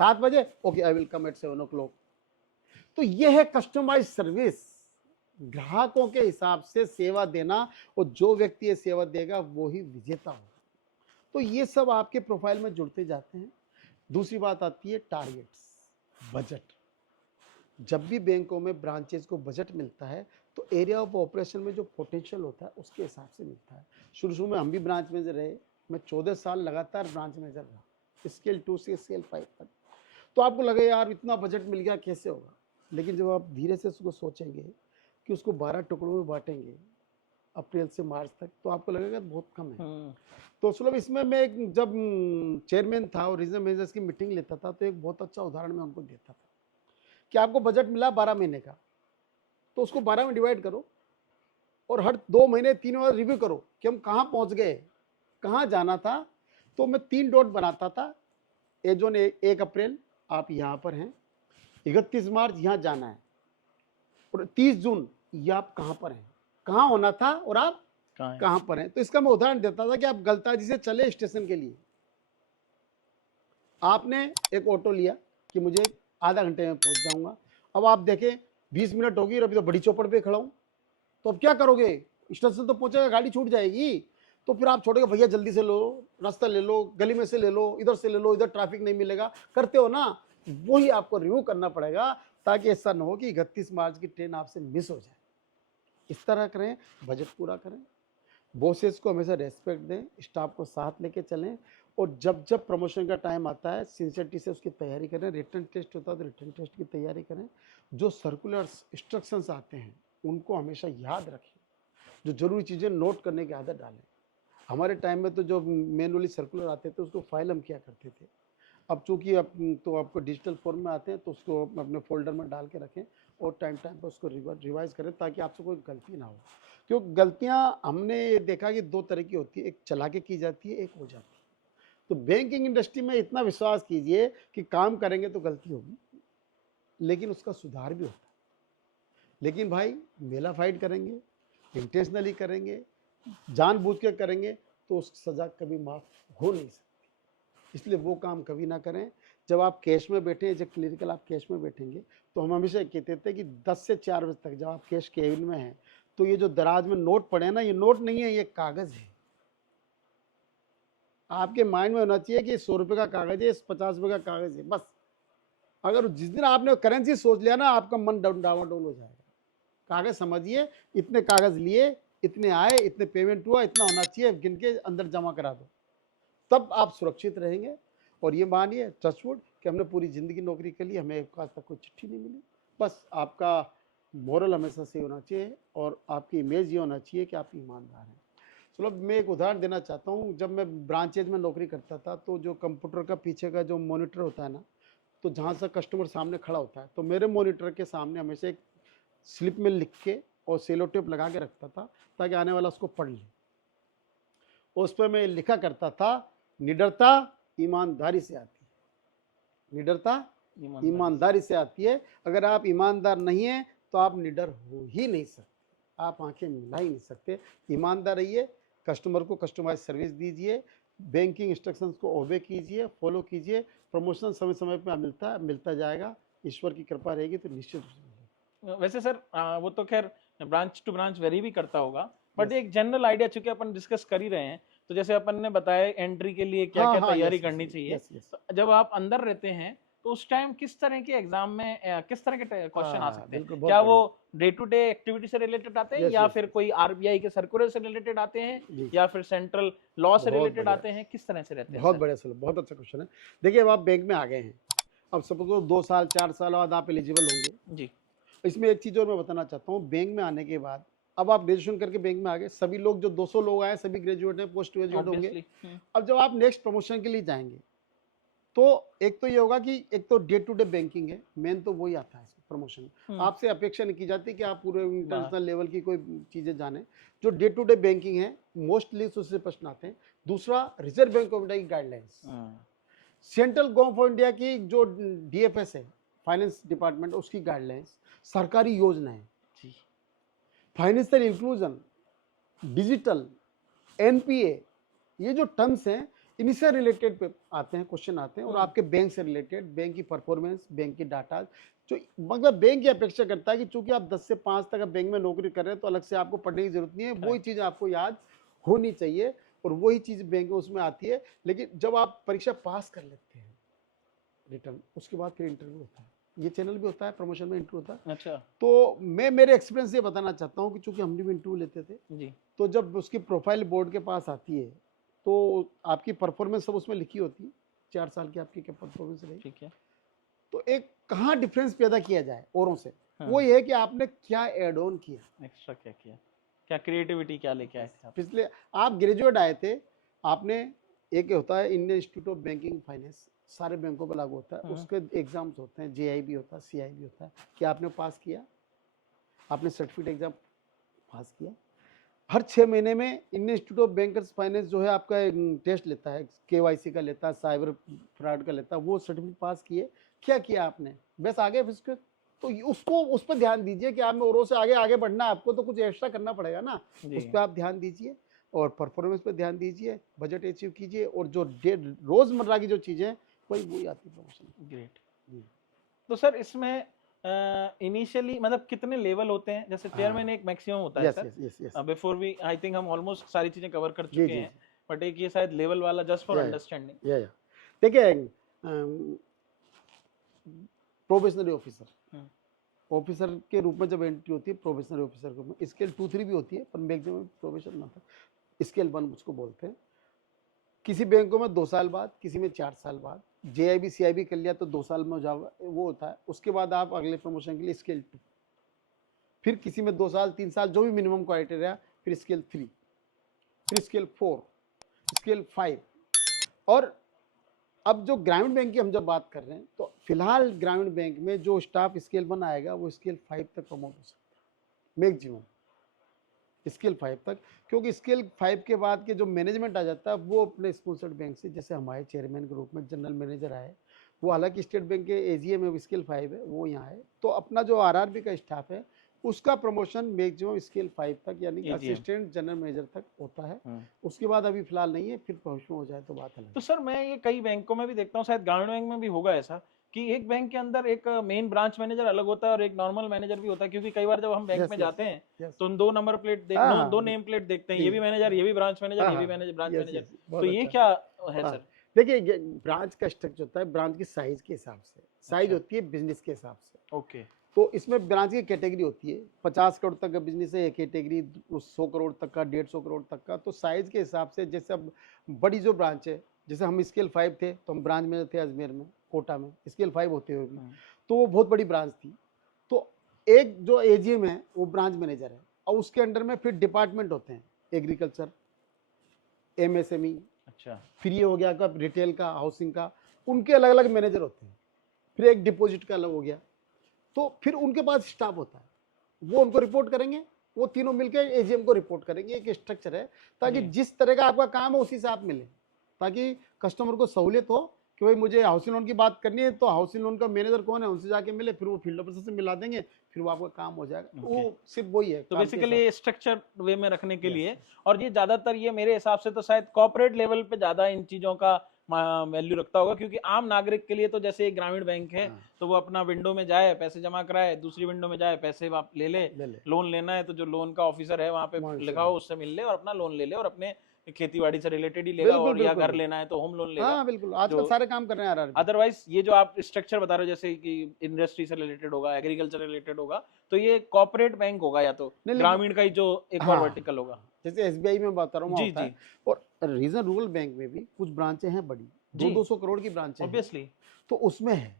7 बजे, okay I will come at 7 o'clock। तो यह है कस्टमाइज सर्विस, ग्राहकों के हिसाब से सेवा देना, और जो व्यक्ति ये सेवा देगा वो ही विजेता होगा। तो ये सब आपके प्रोफाइल में जुड़ते जाते हैं। दूसरी बात आती है टारगेट्स, बजट। जब भी बैंकों में ब्रांचेस को बजट मिलता है तो एरिया ऑफ ऑपरेशन में जो पोटेंशियल होता है उसके हिसाब से मिलता है। शुरू में हम भी ब्रांच मैनेजर रहे, मैं 14 साल लगातार ब्रांच मैनेजर रहा, स्केल 2 से स्केल 5 तक। तो आपको लगे यार इतना बजट मिल गया कैसे होगा, लेकिन जब आप धीरे से उसको सोचेंगे कि उसको 12 टुकड़ों में बांटेंगे अप्रैल से मार्च तक, तो आपको लगेगा बहुत कम है। तो सुलभ इसमें मैं एक जब चेयरमैन था और रीजनल मैनेजर्स की मीटिंग लेता था, तो एक बहुत अच्छा उदाहरण मैं उनको देता था कि आपको बजट मिला 12 महीने का, तो उसको 12 में डिवाइड करो और हर 2 महीने 3 बार रिव्यू करो कि हम कहाँ पहुंच गए, कहाँ जाना था। तो मैं 3 डॉट बनाता था, ए जोन 1 अप्रैल आप यहाँ पर हैं, 31 मार्च यहाँ जाना है, और 30 जून ये आप कहाँ पर हैं, कहाँ होना था और आप कहाँ पर हैं। तो इसका मैं उदाहरण देता था कि आप गलताजी से चले स्टेशन के लिए, आपने एक ऑटो लिया कि मुझे आधा घंटे में पहुंच जाऊंगा, अब आप देखें 20 मिनट होगी और अभी तो बड़ी चौपड़ पे खड़ा हूं, तो अब क्या करोगे, स्टेशन तो पहुंचेगा, गाड़ी छूट जाएगी। तो फिर आप छोड़ोगे, भैया जल्दी से लो, रास्ता ले लो, गली में से ले लो, इधर से ले लो, इधर ट्रैफिक नहीं मिलेगा, करते हो ना। वही आपको रिव्यू करना पड़ेगा ताकि ऐसा ना हो कि 31 मार्च की ट्रेन आपसे मिस हो जाए। इस तरह करें, बजट पूरा करें, बॉसेस को हमेशा रेस्पेक्ट दें, स्टाफ को साथ लेके चलें, और जब जब प्रमोशन का टाइम आता है सिंसियरिटी से उसकी तैयारी करें। रिटर्न टेस्ट होता है तो रिटर्न टेस्ट की तैयारी करें। जो सर्कुलर्स इंस्ट्रक्शंस आते हैं उनको हमेशा याद रखें, जो जरूरी चीज़ें नोट करने की आदत डालें। हमारे टाइम में तो जो मैनुअली सर्कुलर आते थे उसको फाइल हम किया करते थे, अब चूंकि अब तो आपको डिजिटल फॉर्म में आते हैं तो उसको अपने फोल्डर में डाल के रखें और टाइम टाइम पर उसको रिवाइज करें ताकि आपसे कोई गलती ना हो। क्योंकि गलतियां हमने देखा कि 2 तरह की होती है, एक चला के की जाती है, एक हो जाती है। तो बैंकिंग इंडस्ट्री में इतना विश्वास कीजिए कि काम करेंगे तो गलती होगी, लेकिन उसका सुधार भी होता है। लेकिन भाई मेला फाइट करेंगे, इंटेंशनली करेंगे, जानबूझ के करेंगे, तो उसकी सजा कभी माफ हो नहीं सकती। इसलिए वो काम कभी ना करें। जब आप कैश में बैठे, जब क्लिनिकल आप कैश में बैठेंगे, तो हम हमेशा कहते थे कि 10 से 4 बजे तक जब आप कैश केबिन में हैं, तो ये जो दराज में नोट पड़े हैं ना, ये नोट नहीं है, ये कागज है। आपके माइंड में होना चाहिए कि 100 रुपये का कागज है, 50 रुपये का कागज है, बस। अगर जिस दिन आपने करेंसी सोच लिया ना, आपका मन डावाडोल हो जाएगा। कागज समझिए, इतने कागज लिए, इतने आए, इतने पेमेंट हुआ, इतना होना चाहिए, गिन के अंदर जमा करा दो, तब आप सुरक्षित रहेंगे। और ये मानिए टचवुड कि हमने पूरी ज़िंदगी नौकरी के लिए हमें आज तक कोई चिट्ठी नहीं मिली। बस आपका मोरल हमेशा सही होना चाहिए और आपकी इमेज ये होना चाहिए कि आप ईमानदार हैं। चलो मैं एक उदाहरण देना चाहता हूँ। जब मैं ब्रांचेज में नौकरी करता था तो जो कंप्यूटर का पीछे का जो मॉनिटर होता है ना, तो जहाँ से कस्टमर सामने खड़ा होता है, तो मेरे मॉनिटर के सामने हमेशा एक स्लिप में लिख के और सेलो टेप लगा के रखता था, ताकि आने वाला उसको पढ़ ले। उस पर मैं लिखा करता था, निडरता ईमानदारी से आती है, निडरता ईमानदारी से आती है। अगर आप ईमानदार नहीं हैं तो आप निडर हो ही नहीं सकते, आप आंखें मिला ही नहीं सकते। ईमानदार रहिए, कस्टमर को कस्टमाइज सर्विस दीजिए, बैंकिंग इंस्ट्रक्शंस को ओबे कीजिए, फॉलो कीजिए। प्रमोशन समय समय पर मिलता जाएगा। ईश्वर की कृपा रहेगी तो निश्चित रूप से मिलेगा। वैसे सर वो तो खैर ब्रांच टू ब्रांच वेरी भी करता होगा, बट Yes. एक जनरल आइडिया चूंकि अपन डिस्कस कर ही रहे हैं, तो जैसे अपन ने बताया एंट्री के लिए क्या क्या तैयारी करनी चाहिए। तो जब आप अंदर रहते हैं तो उस टाइम किस तरह के एग्जाम में किस तरह के क्वेश्चन आ सकते हैं? क्या वो डे टू डे एक्टिविटी से रिलेटेड आते हैं, या फिर कोई आरबीआई के सर्कुलर से रिलेटेड आते हैं, या फिर सेंट्रल लॉ से रिलेटेड आते हैं? किस तरह से रहते हैं? बहुत बढ़िया सर, बहुत अच्छा क्वेश्चन है। देखिए, अब आप बैंक में आ गए हैं, अब सपोज 2 साल 4 साल बाद आप एलिजिबल होंगे जी। इसमें एक चीज़ और मैं बताना चाहता हूँ। बैंक में आने के बाद अब आप ग्रेजुएशन करके बैंक में आ गए, सभी लोग जो 200 लोग आए सभी ग्रेजुएट हैं, पोस्ट ग्रेजुएट होंगे। अब जब आप नेक्स्ट प्रमोशन के लिए जाएंगे तो एक तो ये होगा कि एक तो डे टू डे बैंकिंग है, मेन तो वही आता है प्रमोशन में। आपसे अपेक्षा नहीं की जाती कि आप पूरे इंटरनेशनल लेवल की कोई चीज़ें जाने। जो डे टू डे बैंकिंग है मोस्टली उससे प्रश्न आते हैं। दूसरा, रिजर्व बैंक ऑफ इंडिया की guidelines, central government of India की जो डीएफएस है फाइनेंस डिपार्टमेंट, उसकी गाइडलाइंस, सरकारी योजनाएं, फाइनेंशियल इंक्लूजन, डिजिटल, एनपीए, ये जो टर्म्स हैं इनसे रिलेटेड आते हैं, क्वेश्चन आते हैं। और आपके बैंक से रिलेटेड, बैंक की परफॉर्मेंस, बैंक की डाटा, जो मतलब बैंक की अपेक्षा करता है कि चूंकि आप 10 से 5 तक बैंक में नौकरी कर रहे हैं तो अलग से आपको पढ़ने की जरूरत नहीं है, वही चीज़ आपको याद होनी चाहिए और वही चीज़ बैंक में उसमें आती है। लेकिन जब आप परीक्षा पास कर लेते हैं रिटर्न, उसके बाद फिर इंटरव्यू होता है। ये चैनल भी होता है, प्रमोशन में इंटरव्यू होता है। अच्छा। तो मैं मेरे एक्सपीरियंस ये बताना चाहता हूँ कि चूंकि हम भी इंटरव्यू लेते थे जी। तो जब उसकी प्रोफाइल बोर्ड के पास आती है तो आपकी परफॉर्मेंस सब उसमें लिखी होती है, 4 साल की आपकी क्या परफॉर्मेंस रही। ठीक है। तो एक कहाँ डिफरेंस पैदा किया जाए औरों से, वो ये है कि आपने क्या एड ऑन किया, एक्स्ट्रा क्या किया, क्या क्रिएटिविटी क्या लेके आए थे आप? पिछले आप ग्रेजुएट आए थे, आपने, एक होता है Indian institute of banking finance, सारे बैंकों पर लागू होता है, उसके एग्जाम्स होते हैं, जेआईबी होता है, सीआईबी होता है। क्या आपने पास किया? आपने सर्टिफिकेट एग्जाम पास किया? हर 6 महीने में Indian institute of bankers finance जो है आपका टेस्ट लेता है, केवाईसी का लेता है, साइबर फ्रॉड का लेता है, वो सर्टिफिकेट पास किए? क्या किया आपने? बस आगे फिर तो उसको उस पर ध्यान दीजिए कि आप में औरों से आगे बढ़ना है आपको, तो कुछ एक्स्ट्रा करना पड़ेगा ना, उस पर आप ध्यान दीजिए और परफॉर्मेंस पे ध्यान दीजिए, बजट अचीव कीजिए और जो रोजमर्रा की जो चीजें वही आती है प्रमोशन। ग्रेट। तो सर इसमें इनिशियली मतलब कितने लेवल होते हैं? जैसे चेयरमैन एक मैक्सिमम होता है sir, before we I think हम ऑलमोस्ट सारी चीजें कवर कर चुके हैं, बट एक ये शायद लेवल वाला जस्ट फॉर अंडरस्टैंडिंग। देखिए, प्रोबेशनरी ऑफिसर के रूप में जब एंट्री होती है, प्रोबेशनरी ऑफिसर के रूप में स्केल 2-3 भी होती है, पर मैक्सिमम प्रोबेशन ना था, स्केल 1 उसको बोलते हैं। किसी बैंकों में 2 साल बाद, किसी में 4 साल बाद, जेआईबी सीआईबी कर लिया तो 2 साल में हो जाएगा, वो होता है। उसके बाद आप अगले प्रमोशन के लिए स्केल 2, फिर किसी में 2 साल 3 साल जो भी मिनिमम क्राइटेरिया, फिर स्केल 3, फिर स्केल 4, स्केल 5। और अब जो ग्रामीण बैंक की हम जब बात कर रहे हैं तो फिलहाल ग्रामीण बैंक में जो स्टाफ स्केल 1 आएगा वो स्केल 5 तक प्रमोट हो सकता है, मैक्सिमम स्केल 5 तक। क्योंकि स्केल 5 के बाद के जो मैनेजमेंट आ जाता है वो अपने स्पॉन्सर्ड बैंक से, जैसे हमारे चेयरमैन के रूप में जनरल मैनेजर आए, वो हालांकि स्टेट बैंक के एजीए में स्केल 5 है, वो यहाँ है। तो अपना जो आरआरबी का स्टाफ है उसका प्रमोशन मैक्सिमम स्केल 5 तक यानी कि असिस्टेंट जनरल मैनेजर तक होता है। उसके बाद अभी फिलहाल नहीं है, फिर प्रमोशन हो जाए तो बात अलग। तो सर मैं ये कई बैंकों में भी देखता हूँ, शायद ग्रामीण बैंक में भी होगा ऐसा, कि एक बैंक के अंदर एक मेन ब्रांच मैनेजर अलग होता है और एक नॉर्मल मैनेजर भी होता है, क्योंकि कई बार जब हम बैंक में जाते हैं तो दो नंबर प्लेट दो नेम प्लेट देखते हैं, ये भी मैनेजर, ये भी ब्रांच मैनेजर, ये भी मैनेजर ब्रांच मैनेजर। तो ये क्या है सर? देखिए, ब्रांच का स्ट्रक्चर होता है ब्रांच की साइज के हिसाब से, साइज होती है बिजनेस के हिसाब से। ओके। तो इसमें ब्रांच की कैटेगरी होती है, 50 करोड़ तक का बिजनेस है एक कैटेगरी, 100 करोड़ तक का, 150 करोड़ तक का। तो साइज के हिसाब से, जैसे अब बड़ी जो ब्रांच है, जैसे हम स्केल 5 थे तो हम ब्रांच मैनेजर थे अजमेर में, कोटा में, स्केल 5 होते हुए भी, तो वो बहुत बड़ी ब्रांच थी। तो एक जो एजीएम है वो ब्रांच मैनेजर है और उसके अंडर में फिर डिपार्टमेंट होते हैं, एग्रीकल्चर, MSME, अच्छा, फिर ये हो गया आपका रिटेल का, हाउसिंग का, उनके अलग अलग मैनेजर होते हैं। फिर एक डिपॉजिट का अलग हो गया, तो फिर उनके पास स्टाफ होता है, वो उनको रिपोर्ट करेंगे, वो तीनों मिलकर AGM को रिपोर्ट करेंगे। एक स्ट्रक्चर है ताकि जी। जिस तरह का आपका काम है उसी से आप मिलें, ताकि कस्टमर को सहूलियत हो कि भाई मुझे हाउसिंग लोन की बात करनी है तो हाउसिंग लोन का मैनेजर कौन है उनसे जाके मिले, फिर वो फील्ड ऑफिसर से मिला देंगे, फिर वो आपका काम हो जाएगा। ओके। वो सिर्फ वही है तो काम के बेसिकली हिसाब स्ट्रक्चर वे में रखने के से। लिए, और ये ज्यादातर ये मेरे हिसाब से तो शायद कॉर्पोरेट लेवल पे ज्यादा इन चीजों का वैल्यू रखता होगा, क्योंकि आम नागरिक के लिए तो जैसे एक ग्रामीण बैंक है, हाँ, तो वो अपना विंडो में जाए पैसे जमा कराए, दूसरी विंडो में जाए पैसे ले ले, ले ले लोन लेना है तो जो लोन का ऑफिसर है वहां पे वहाँ से लिखा हो उससे मिल ले और अपना लोन ले ले, और अपने खेती बाड़ी से रिलेटेड ही लेगा, बिल्कुल और या बिल्कुल घर बिल्कुल। लेना है तो होम लोन लेगा। हाँ बिल्कुल, आजकल जो सारे काम कर रहे हैं RRB। अदरवाइज ये जो आप स्ट्रक्चर बता रहे हो जैसे कि इंडस्ट्री से रिलेटेड होगा, एग्रीकल्चर रिलेटेड होगा, तो ये कॉर्पोरेट बैंक होगा या तो नहीं लेकिन ग्रामीण का ही जो एक और हाँ वर्टिकल होगा। जैसे SBI में बात कर रहा हूँ वहाँ जी होता जी है, और रीजनल रूरल बैंक में भी कुछ ब्रांचें हैं बड़ी, जी, 200 करोड़ की ब्रांचें हैं, ऑब्वियसली। तो उसमें है,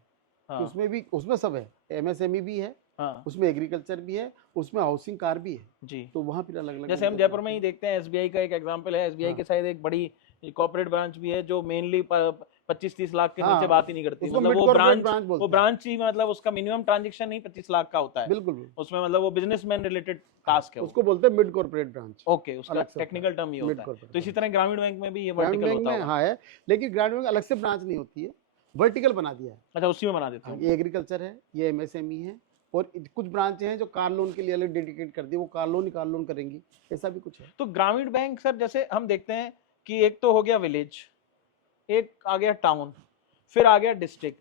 हाँ उसमें भी, उसमें सब है, MSME भी है, हाँ उसमें एग्रीकल्चर भी है, उसमें हाउसिंग कार भी है, जी। तो वहाँ फिर अलग अलग जैसे हम मैनेजर जयपुर में होते ही हैं। देखते हैं, SBI का एक एग्जांपल है, SBI हाँ के शायद एक बड़ी कॉर्पोरेट ब्रांच भी है जो मेनली 25-30 लाख के नीचे हाँ, बात ही नहीं करती, उसको मतलब मिड वो कॉर्पोरेट ब्रांच, ब्रांच वो बोलते हैं। ब्रांच ही मतलब उसका मिनिमम ट्रांजेक्शन ही 25 लाख का होता है, बिल्कुल बिल्कुल, उसमें मतलब वो बिजनेसमैन रिलेटेड टास्क है वो। उसको बोलते हैं मिड कॉर्पोरेट ब्रांच, ओके, उसका अलग से होता है टेक्निकल टर्म ये मिड होता है। कॉर्पोरेट तो इसी ब्रांच। तरह ग्रामीण बैंक में भी ये ग्रामीण वर्टिकल बैंक होता में होगा। हाँ है, लेकिन ग्रामीण बैंक अलग से ब्रांच नहीं होती है, वर्टिकल बना दिया है। अच्छा, उसी में बना देते हाँ, हो। ये एग्रीकल्चर है, ये MSME है, और कुछ ब्रांचें हैं जो कार लोन के लिए अलग डेडिकेट कर दी, वो कार लोन ही कार लोन करेंगी, ऐसा भी कुछ है। तो ग्रामीण बैंक सर जैसे हम देखते हैं कि एक तो हो गया विलेज, एक आ गया टाउन, फिर आ गया डिस्ट्रिक्ट,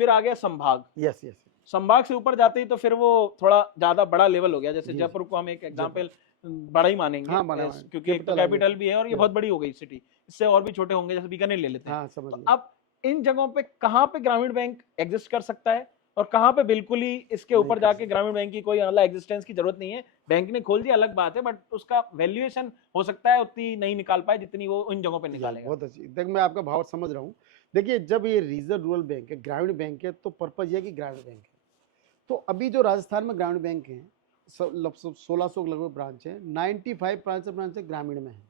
फिर आ गया संभाग, यस यस, संभाग से ऊपर जाते ही तो फिर वो थोड़ा ज्यादा बड़ा लेवल हो गया। जैसे जी जयपुर को हम एक जयपुर, एग्जांपल बड़ा ही मानेंगे, हाँ बना क्योंकि एक तो कैपिटल आ गई, कैपिटल भी है और ये yes, बहुत बड़ी हो गई सिटी, इससे और भी छोटे होंगे, जैसे बीकानेर ले लेते हैं। हाँ समझ तो गया। अब इन जगहों पे कहाँ पे ग्रामीण बैंक एग्जिस्ट कर सकता है और कहाँ पे बिल्कुल ही इसके नहीं ऊपर कर जाके सकते। ग्रामीण बैंक की कोई मतलब एग्जिस्टेंस की जरूरत नहीं है, बैंक ने खोल दिया अलग बात है, बट उसका वैल्यूएशन हो सकता है उतनी नहीं निकाल पाए जितनी वो इन जगहों पे जी, निकालेगा। बहुत अच्छी, देख मैं आपका भाव समझ रहा हूँ। देखिए जब ये रीजनल रूरल बैंक है, ग्रामीण बैंक है, तो पर्पज ये है कि ग्रामीण बैंक है। तो अभी जो राजस्थान में ग्रामीण बैंक हैं, 1600 लगभग ब्रांच है, 95 ब्रांच ग्रामीण में है।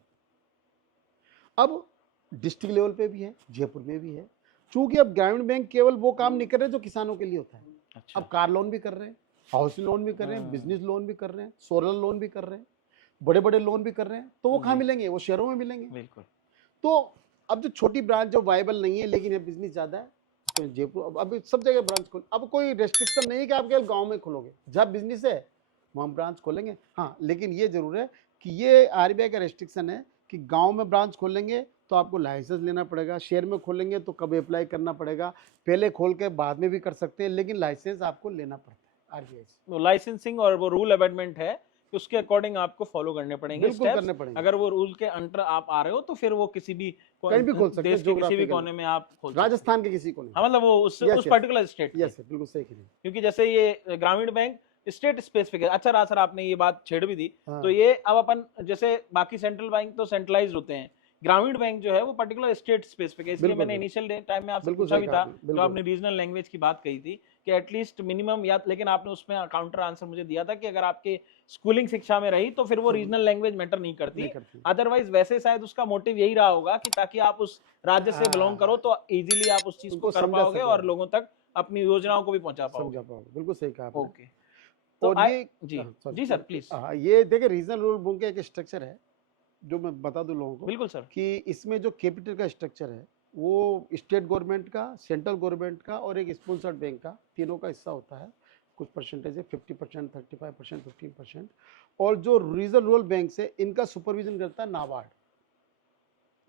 अब डिस्ट्रिक्ट लेवल पे भी है, जयपुर में भी है, चूंकि अब ग्रामीण बैंक केवल वो काम नहीं कर रहे जो किसानों के लिए होता है, अच्छा, अब कार लोन भी कर रहे हैं, हाउसिंग लोन भी कर रहे हैं, हाँ। बिजनेस लोन भी कर रहे हैं, सोलर लोन भी कर रहे हैं, बड़े बड़े लोन भी कर रहे हैं, तो वो कहाँ जी। मिलेंगे, वो शहरों में मिलेंगे। बिल्कुल। तो अब जो छोटी ब्रांच जो वायबल नहीं है लेकिन ये बिजनेस ज़्यादा है, तो जयपुर अब सब जगह ब्रांच खोल, अब कोई रेस्ट्रिक्शन नहीं है कि आप केवल गाँव में खोलोगे, जहाँ बिजनेस है वहाँ ब्रांच खोलेंगे। हाँ लेकिन ये जरूर है कि ये RBI का रेस्ट्रिक्शन है कि गांव में ब्रांच खोलेंगे तो आपको लाइसेंस लेना पड़ेगा, शहर में खोलेंगे तो कब अप्लाई करना पड़ेगा, पहले खोल के बाद में भी कर सकते हैं, लेकिन लाइसेंस आपको लेना पड़ता है RBI से। वो लाइसेंसिंग और वो रूल अमेंडमेंट है कि उसके अकॉर्डिंग आपको फॉलो करने पड़ेंगे बिल्कुल स्टेप्स। करने पड़ेंगे, अगर वो रूल के अंडर आप आ रहे हो तो फिर वो किसी भी कहीं भी खोल सकते हैं, देश के किसी भी geographical, कोने में आप खोल सकते हैं। राजस्थान के किसी को नहीं। हाँ, मतलब वो उस Yes, yes. पर्टिकुलर स्टेट के, यस बिल्कुल सही कह रहे हैं। क्योंकि जैसे ये ग्रामीण बैंक स्टेट स्पेसिफिक है। अच्छा रहा सर, आपने ये बात छेड़ भी दी। हाँ, तो ये अब अपन जैसे बाकी सेंट्रल बैंक तो सेंट्रलाइज होते हैं, ग्रामीण बैंक जो है वो पर्टिकुलर स्टेट स्पेसिफिक है, इसलिए बिल्कुल, मैंने बिल्कुल। इनिशियल टाइम में आपसे बिल्कुल पूछा सही भी कहा था, आपने, जो बिल्कुल। आपने रीजनल लैंग्वेज की बात कही थी कि एटलीस्ट मिनिमम, या लेकिन आपने उसमें काउंटर आंसर मुझे दिया था कि अगर आपके स्कूलिंग शिक्षा में रही तो फिर वो रीजनल लैंग्वेज मैटर नहीं करती, नहीं करती। अदरवाइज वैसे शायद उसका मोटिव यही रहा होगा कि ताकि आप उस राज्य से बिलोंग करो तो इजीली आप उस चीज को उनको कर समझा पाओगे सको। और लोगों तक अपनी योजनाओं को भी पहुंचा पाओगे। समझा पाओगे, बिल्कुल सही कहा आपने। ओके, तो और ये जी sorry, जी सर प्लीज। हाँ ये देखिए रीजनल रूरल बैंक का एक स्ट्रक्चर है जो मैं बता दूं लोगों को बिल्कुल सर। कि इसमें जो कैपिटल का स्ट्रक्चर है वो स्टेट गवर्नमेंट का, सेंट्रल गवर्नमेंट का और एक स्पॉन्सर्ड बैंक का, तीनों का हिस्सा होता है। कुछ परसेंटेज है, 50%, 35%, 15%। और जो रीजनल रूरल बैंक है इनका सुपरविजन करता है नाबार्ड,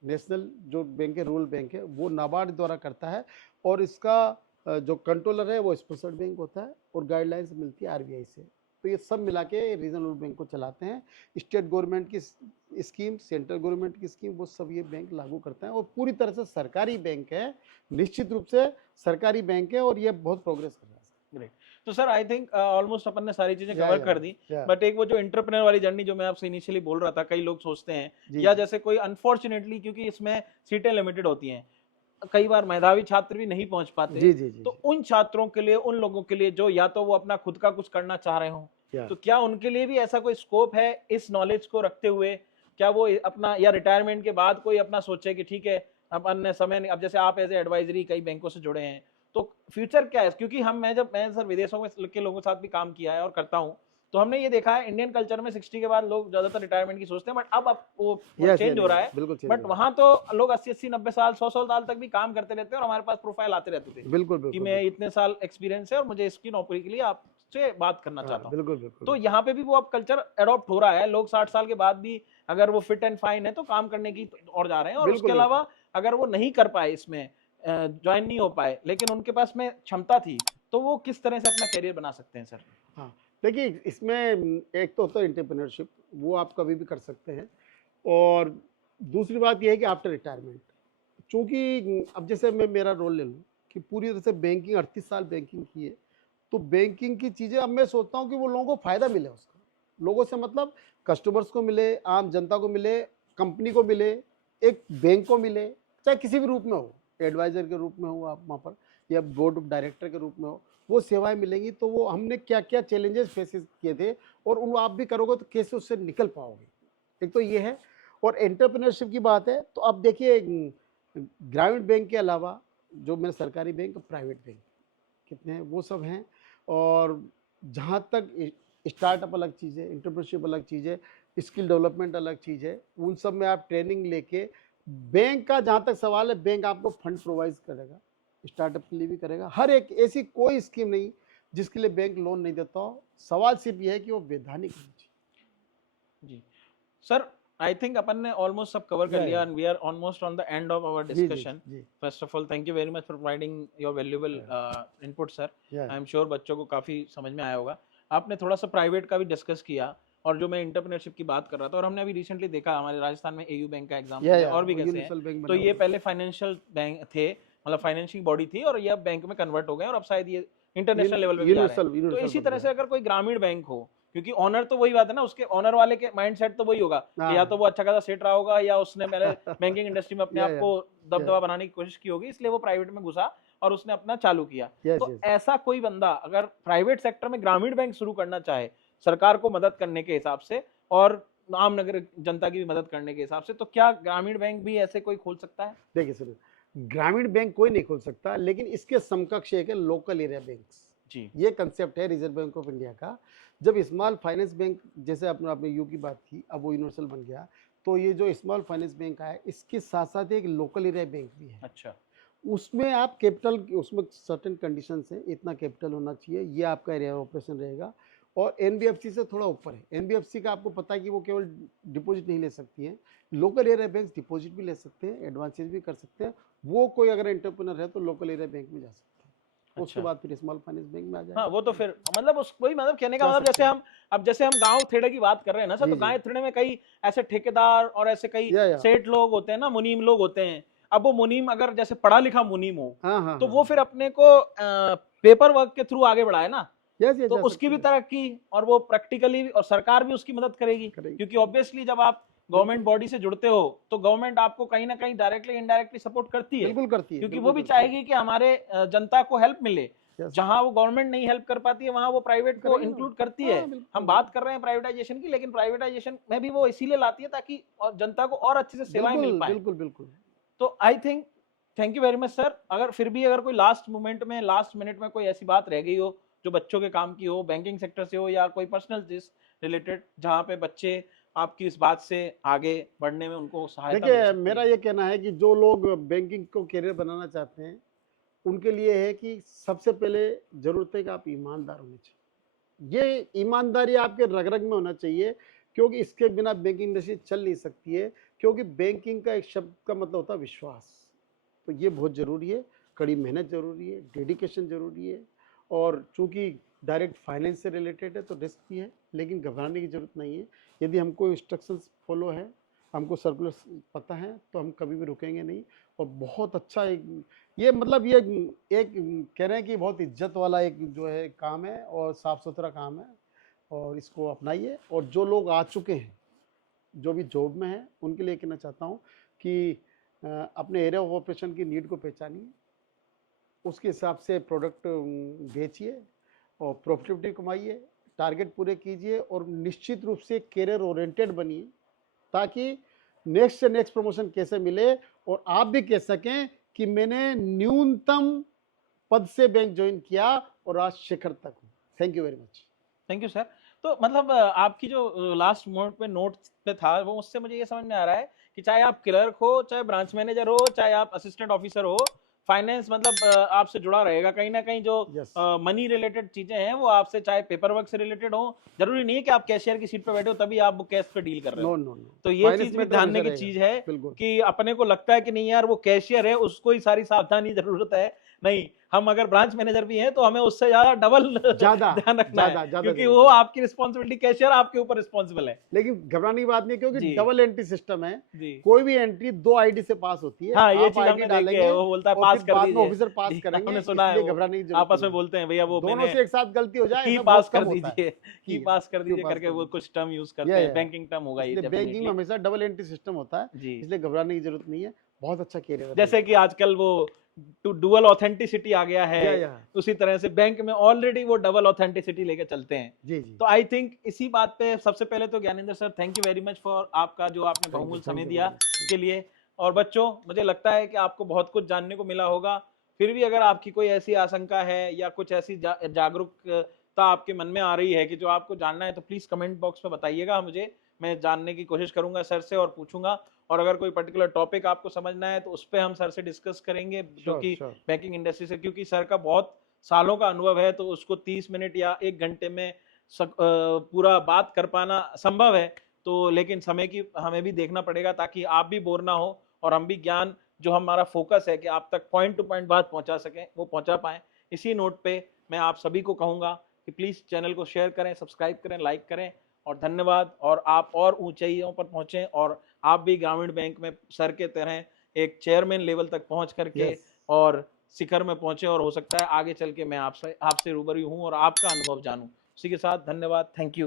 नेशनल जो बैंक है रूरल बैंक है वो नाबार्ड द्वारा करता है, और इसका जो कंट्रोलर है वो स्पॉन्सर्ड बैंक होता है, और गाइडलाइंस मिलती है RBI से। तो ये सब मिला के रीजनल रूरल बैंक को चलाते हैं। स्टेट गवर्नमेंट की स्कीम, सेंट्रल गवर्नमेंट की स्कीम, वो सब ये बैंक लागू करते हैं, और पूरी तरह से सरकारी बैंक है, निश्चित रूप से सरकारी बैंक है, और ये बहुत प्रोग्रेस कर रहा है। ग्रेट। तो सर आई थिंक ऑलमोस्ट अपन ने सारी चीजें या, कवर या, कर दी, या। बट एक वो जो एंटरप्रेन्योर वाली जर्नी जो मैं आपसे इनिशियली बोल रहा था, कई लोग सोचते हैं जी या जैसे कोई अनफॉर्चुनेटली, क्योंकि इसमें सीटें लिमिटेड होती हैं, कई बार मेधावी छात्र भी नहीं पहुंच पाते, जी जी जी तो उन छात्रों के लिए, उन लोगों के लिए जो या तो वो अपना खुद का कुछ करना चाह रहे हो, या। तो क्या उनके लिए भी ऐसा कोई स्कोप है इस नॉलेज को रखते हुए क्या वो अपना या रिटायरमेंट के बाद कोई अपना सोचे कि ठीक है अब अन्य समय अब जैसे आप एज ए एडवाइजरी कई बैंकों से जुड़े हैं, तो फ्यूचर क्या है? क्योंकि मैं सर विदेशों में के लोगों के साथ भी काम किया है और करता हूँ, तो हमने ये देखा है इंडियन कल्चर में 60 के बाद लोग ज्यादातर रिटायरमेंट की सोचते हैं, बट अब वो यस चेंज हो रहा है। बिल्कुल चेंज बट हो रहा वहां तो लोग 80-80 90 साल 100 साल तक भी काम करते रहते हैं और हमारे पास प्रोफाइल आते रहते थे है। बिल्कुल कि बिल्कुल मैं बिल्कुल। इतने साल एक्सपीरियंस है और मुझे इसकी नौकरी के लिए आपसे बात करना हाँ चाहता हूँ। बिल्कुल बिल्कुल तो बिल्कुल। यहाँ पे भी वो अब कल्चर अडॉप्ट हो रहा है, लोग 60 साल के बाद भी अगर वो फिट एंड फाइन है तो काम करने की और जा रहे हैं, और उसके बिल्कुल बिल्कुल। अलावा अगर वो नहीं कर पाए इसमें ज्वाइन नहीं हो पाए लेकिन उनके पास में क्षमता थी, तो वो किस तरह से अपना करियर बना सकते हैं सर? हाँ देखिए, इसमें एक तो होता है एंटरप्रेन्योरशिप, वो आप कभी भी कर सकते हैं। और दूसरी बात ये है कि आफ्टर रिटायरमेंट, चूँकि अब जैसे मैं मेरा रोल ले लूँ कि पूरी तरह से बैंकिंग 38 साल बैंकिंग की है, तो बैंकिंग की चीज़ें अब मैं सोचता हूँ कि वो लोगों को फ़ायदा मिले उसका। लोगों से मतलब कस्टमर्स को मिले, आम जनता को मिले, कंपनी को मिले, एक बैंक को मिले, चाहे किसी भी रूप में हो, एडवाइज़र के रूप में हो आप वहाँ पर, या बोर्ड ऑफ डायरेक्टर के रूप में हो, वो सेवाएँ मिलेंगी। तो वो हमने क्या-क्या चैलेंजेस फेसेस किए थे और उन आप भी करोगे तो कैसे उससे निकल पाओगे। एक तो ये है। और एंटरप्रेन्योरशिप की बात है तो अब देखिए, ग्रामीण बैंक के अलावा जो मेरे सरकारी बैंक, प्राइवेट बैंक कितने हैं वो सब हैं। और जहाँ तक स्टार्टअप अलग चीज़ है, एंटरप्रेन्योरशिप अलग चीज़ है, स्किल डेवलपमेंट अलग चीज़ है, उन सब में आप ट्रेनिंग लेके, बैंक का जहाँ तक सवाल है, बैंक आपको फंड प्रोवाइड करेगा, स्टार्टअप के लिए भी करेगा। हर एक ऐसी कोई स्कीम नहीं जिसके लिए बैंक लोन नहीं देता हो। सवाल सिर्फ ये है कि वो वैधानिक होनी चाहिए। जी सर, आई थिंक अपन ने ऑलमोस्ट सब कवर कर या लिया and we are almost on the end of our जी जी डिस्कशन। जी first of all thank you very much for providing your valuable input sir. Yeah I am sure बच्चों को काफ़ी समझ में आया होगा। आपने थोड़ा सा प्राइवेट का भी डिस्कस किया और जो मैं इंटरप्रेन्योरशिप की बात कर रहा था, और हमने अभी रिसेंटली देखा हमारे राजस्थान में एयू बैंक का एग्जाम्पल है, और भी वो कैसे हैं। यूनिवर्सल बैंक तो बना ये हुआ पहले फाइनेंशियल बैंक थे, मतलब फाइनेंशियल बॉडी थी, और ये अब बैंक में कन्वर्ट हो गए और अब शायद ये है। इंटरनेशनल लेवल पे भी जा रहे हैं। तो यूनिवर्सल इसी बन तरह से गया। अगर कोई ग्रामीण बैंक हो, क्योंकि ऑनर तो वही बात है ना, उसके ऑनर वाले के माइंडसेट तो वही होगा कि या तो हाँ वो अच्छा खासा सेट रहा होगा या उसने पहले बैंकिंग इंडस्ट्री में अपने आप को या दबदबा बनाने की कोशिश की होगी, इसलिए वो प्राइवेट में घुसा और उसने अपना चालू किया। यस तो यस। ऐसा कोई बंदा अगर प्राइवेट सेक्टर में ग्रामीण बैंक शुरू करना चाहे सरकार को मदद करने के हिसाब से और आम नगर जनता की भी मदद करने के हिसाब से, तो क्या ग्रामीण बैंक भी ऐसे कोई खोल सकता है? देखिए सुनिए, ग्रामीण बैंक कोई नहीं खोल सकता, लेकिन इसके समकक्ष एक है लोकल एरिया बैंक्स। जी ये कंसेप्ट है रिजर्व बैंक ऑफ इंडिया का। जब स्मॉल फाइनेंस बैंक, जैसे आपने आपने यू की बात की, अब वो यूनिवर्सल बन गया, तो ये जो स्मॉल फाइनेंस बैंक है, इसके साथ साथ एक लोकल एरिया बैंक भी है। अच्छा उसमें आप कैपिटल, उसमें सर्टेन कंडीशंस हैं, इतना कैपिटल होना चाहिए, ये आपका एरिया ऑपरेशन रहेगा। और एनबीएफसी से थोड़ा ऊपर है। एनबीएफसी का आपको पता है कि वो केवल डिपॉजिट नहीं ले सकती हैं, लोकल एरिया बैंक डिपॉजिट भी ले सकते हैं, एडवांसेज भी कर सकते हैं। वो कोई अगर एंटरप्रेन्योर है तो लोकल एरिया बैंक में जा सकते हैं, उसके अच्छा। बाद फिर स्मॉल फाइनेंस बैंक में आ हाँ, जाएगा। वो तो फिर मतलब उस वही मतलब कहने का जा मतलब सकते जैसे हैं। हम अब जैसे हम गांव थेड़े की बात कर रहे हैं ना सर, जी तो जी। गांव थेड़े में कई ऐसे ठेकेदार और ऐसे कई या सेठ लोग होते हैं ना, मुनीम लोग होते हैं। अब वो मुनीम अगर जैसे पढ़ा लिखा मुनीम हो, हाँ हाँ तो हाँ वो फिर अपने को पेपर वर्क के थ्रू आगे बढ़ाए ना, यस यस, तो जा उसकी सकते भी हैं, तरक्की और वो प्रैक्टिकली, और सरकार भी उसकी मदद करेगी, करेगी क्योंकि करेगी। ऑब्वियसली जब आप गवर्नमेंट बिल्कुल बॉडी से जुड़ते हो तो गवर्नमेंट आपको कहीं ना कहीं डायरेक्टली इनडायरेक्टली सपोर्ट करती है, बिल्कुल करती है, क्योंकि वो बिल्कुल भी करती है। चाहेगी कि हमारे जनता को हेल्प मिले। यस, जहां वो गवर्नमेंट नहीं हेल्प कर पाती है वहां वो प्राइवेट को करेगी ना। इंक्लूड करती है। हाँ हम बिल्कुल बात कर रहे हैं प्राइवेटाइजेशन की, लेकिन प्राइवेटाइजेशन में भी वो इसीलिए लाती है ताकि और जनता को और अच्छे से सेवाएं मिल बिल्कुल पाए। बिल्कुल बिल्कुल। तो I think thank you very much sir. अगर फिर भी अगर कोई लास्ट मोमेंट में, लास्ट मिनट में कोई ऐसी बात रह गई हो जो बच्चों के काम की हो, बैंकिंग सेक्टर से हो या कोई पर्सनल जिस रिलेटेड, जहाँ पे बच्चे आपकी इस बात से आगे बढ़ने में उनको सहायता मिल देखिए, सकती मेरा है। ये कहना है कि जो लोग बैंकिंग को करियर बनाना चाहते हैं, उनके लिए है कि सबसे पहले ज़रूरत है कि आप ईमानदार होने चाहिए। ये ईमानदारी आपके रग-रग में होना चाहिए, क्योंकि इसके बिना बैंकिंग इंडस्ट्री चल नहीं सकती है, क्योंकि बैंकिंग का एक शब्द का मतलब होता है विश्वास। तो ये बहुत ज़रूरी है, कड़ी मेहनत ज़रूरी है, डेडिकेशन ज़रूरी है। और चूँकि डायरेक्ट फाइनेंस से रिलेटेड है तो रिस्क भी है, लेकिन घबराने की ज़रूरत नहीं है। यदि हमको इंस्ट्रक्शंस फॉलो है, हमको सर्कुलर्स पता है, तो हम कभी भी रुकेंगे नहीं। और बहुत अच्छा एक ये मतलब ये एक कह रहे हैं कि बहुत इज्जत वाला एक जो है काम है और साफ़-सुथरा काम है, और इसको अपनाइए। और जो लोग आ चुके हैं, जो भी जॉब में हैं, उनके लिए कहना चाहता हूँ कि अपने एरिया ऑफ ऑपरेशन की नीड को पहचानिए, उसके हिसाब से प्रोडक्ट बेचिए और प्रॉफिटेबिलिटी कमाइए, टारगेट पूरे कीजिए और निश्चित रूप से करियर ओरिएंटेड बनिए। ताकि नेक्स्ट से नेक्स्ट प्रमोशन कैसे मिले और आप भी कह सकें कि मैंने न्यूनतम पद से बैंक ज्वाइन किया और आज शिखर तक हूँ। Thank you very much. Thank you sir. तो मतलब आपकी जो लास्ट मोड पे नोट्स पे था वो उससे मुझे ये समझ में आ रहा है कि चाहे आप क्लर्क हो, चाहे ब्रांच मैनेजर हो, चाहे आप असिस्टेंट ऑफिसर हो, फाइनेंस मतलब आपसे जुड़ा रहेगा कहीं ना कहीं। जो यस मनी रिलेटेड चीजें हैं वो आपसे, चाहे पेपर वर्क से रिलेटेड हो, जरूरी नहीं है कि आप कैशियर की सीट पे बैठे हो तभी आप वो कैश पे डील कर रहे नो हो। नो नो तो ये फाइनेंस चीज भी में तो ध्यान हमेशा देने की रहेगा चीज है बिल्कुल। कि अपने को लगता है कि नहीं यार वो कैशियर है, उसको ही सारी सावधानी जरूरत है। नहीं, हम अगर ब्रांच मैनेजर भी हैं तो हमें उससे ज्यादा डबल ज्यादा ध्यान रखना है, ज्यादा क्योंकि जरूरत वो है। आपकी रिस्पॉन्सिबिलिटी, कैशियर आपके ऊपर रिस्पॉन्सिबल है। लेकिन घबराने की बात नहीं क्योंकि जी डबल एंट्री सिस्टम है। जी। कोई भी एंट्री 2 आईडी से पास होती है। हाँ, ये आप चीज आईडी हमने देखी है, डालेंगे वो बोलता है और पास फिर कर बाद में दीजिए। ऑफिसर पास जी, करेंगे, हमने सुना है इसलिए वो घबराने की जरूरत आपस नहीं में है। बोलते हैं भैया वो दोनों मैंने से एक साथ गलती हो जाए की ऐसा पास बहुत कर कम होता है दीजिए, की पास कर क्यों दीजिए पास करके कर वो दीजिए। कुछ टर्म यूज करते हैं, बैंकिंग टर्म होगा ये इसलिए बैंकिंग में डेफिनेटली। हमेशा डबल एंट्री सिस्टम होता है, जी। इसलिए घबराने की जरूरत नहीं है। बहुत अच्छा कैरियर है जैसे बैंक। कि आजकल वो डुअल ऑथेंटिसिटी आ गया है, या उसी तरह से बैंक में ऑलरेडी वो डबल ऑथेंटिसिटी लेके चलते हैं। जी जी तो आई थिंक इसी बात पे सबसे पहले तो Gyanendra sir, thank you very much for आपका जो आपने बहुमूल्य समय दिया थैंक के लिए। और बच्चों, मुझे लगता है कि आपको बहुत कुछ जानने को मिला होगा। फिर भी अगर आपकी कोई ऐसी आशंका है या कुछ ऐसी जागरूकता आपके मन में आ रही है कि जो आपको जानना है, तो प्लीज कमेंट बॉक्स में बताइएगा मुझे। मैं जानने की कोशिश करूंगा सर से और पूछूंगा। और अगर कोई पर्टिकुलर टॉपिक आपको समझना है तो उस पर हम सर से डिस्कस करेंगे, जो श्योर कि श्योर बैंकिंग इंडस्ट्री से, क्योंकि सर का बहुत सालों का अनुभव है, तो उसको 30 मिनट या 1 घंटे में पूरा बात कर पाना संभव है। तो लेकिन समय की हमें भी देखना पड़ेगा ताकि आप भी बोर ना हो और हम भी ज्ञान, जो हमारा फोकस है कि आप तक पॉइंट टू पॉइंट बात पहुंचा सकें, वो पहुंचा पाएं। इसी नोट पे मैं आप सभी को कहूंगा कि प्लीज चैनल को शेयर करें, सब्सक्राइब करें, लाइक करें। और धन्यवाद। और आप और ऊंचाइयों पर पहुंचे और आप भी ग्रामीण बैंक में सर के तरह एक चेयरमैन लेवल तक पहुंच करके यस और शिखर में पहुंचे, और हो सकता है आगे चल के मैं आपसे रूबरू हूं और आपका अनुभव जानूं। उसी के साथ धन्यवाद। Thank you.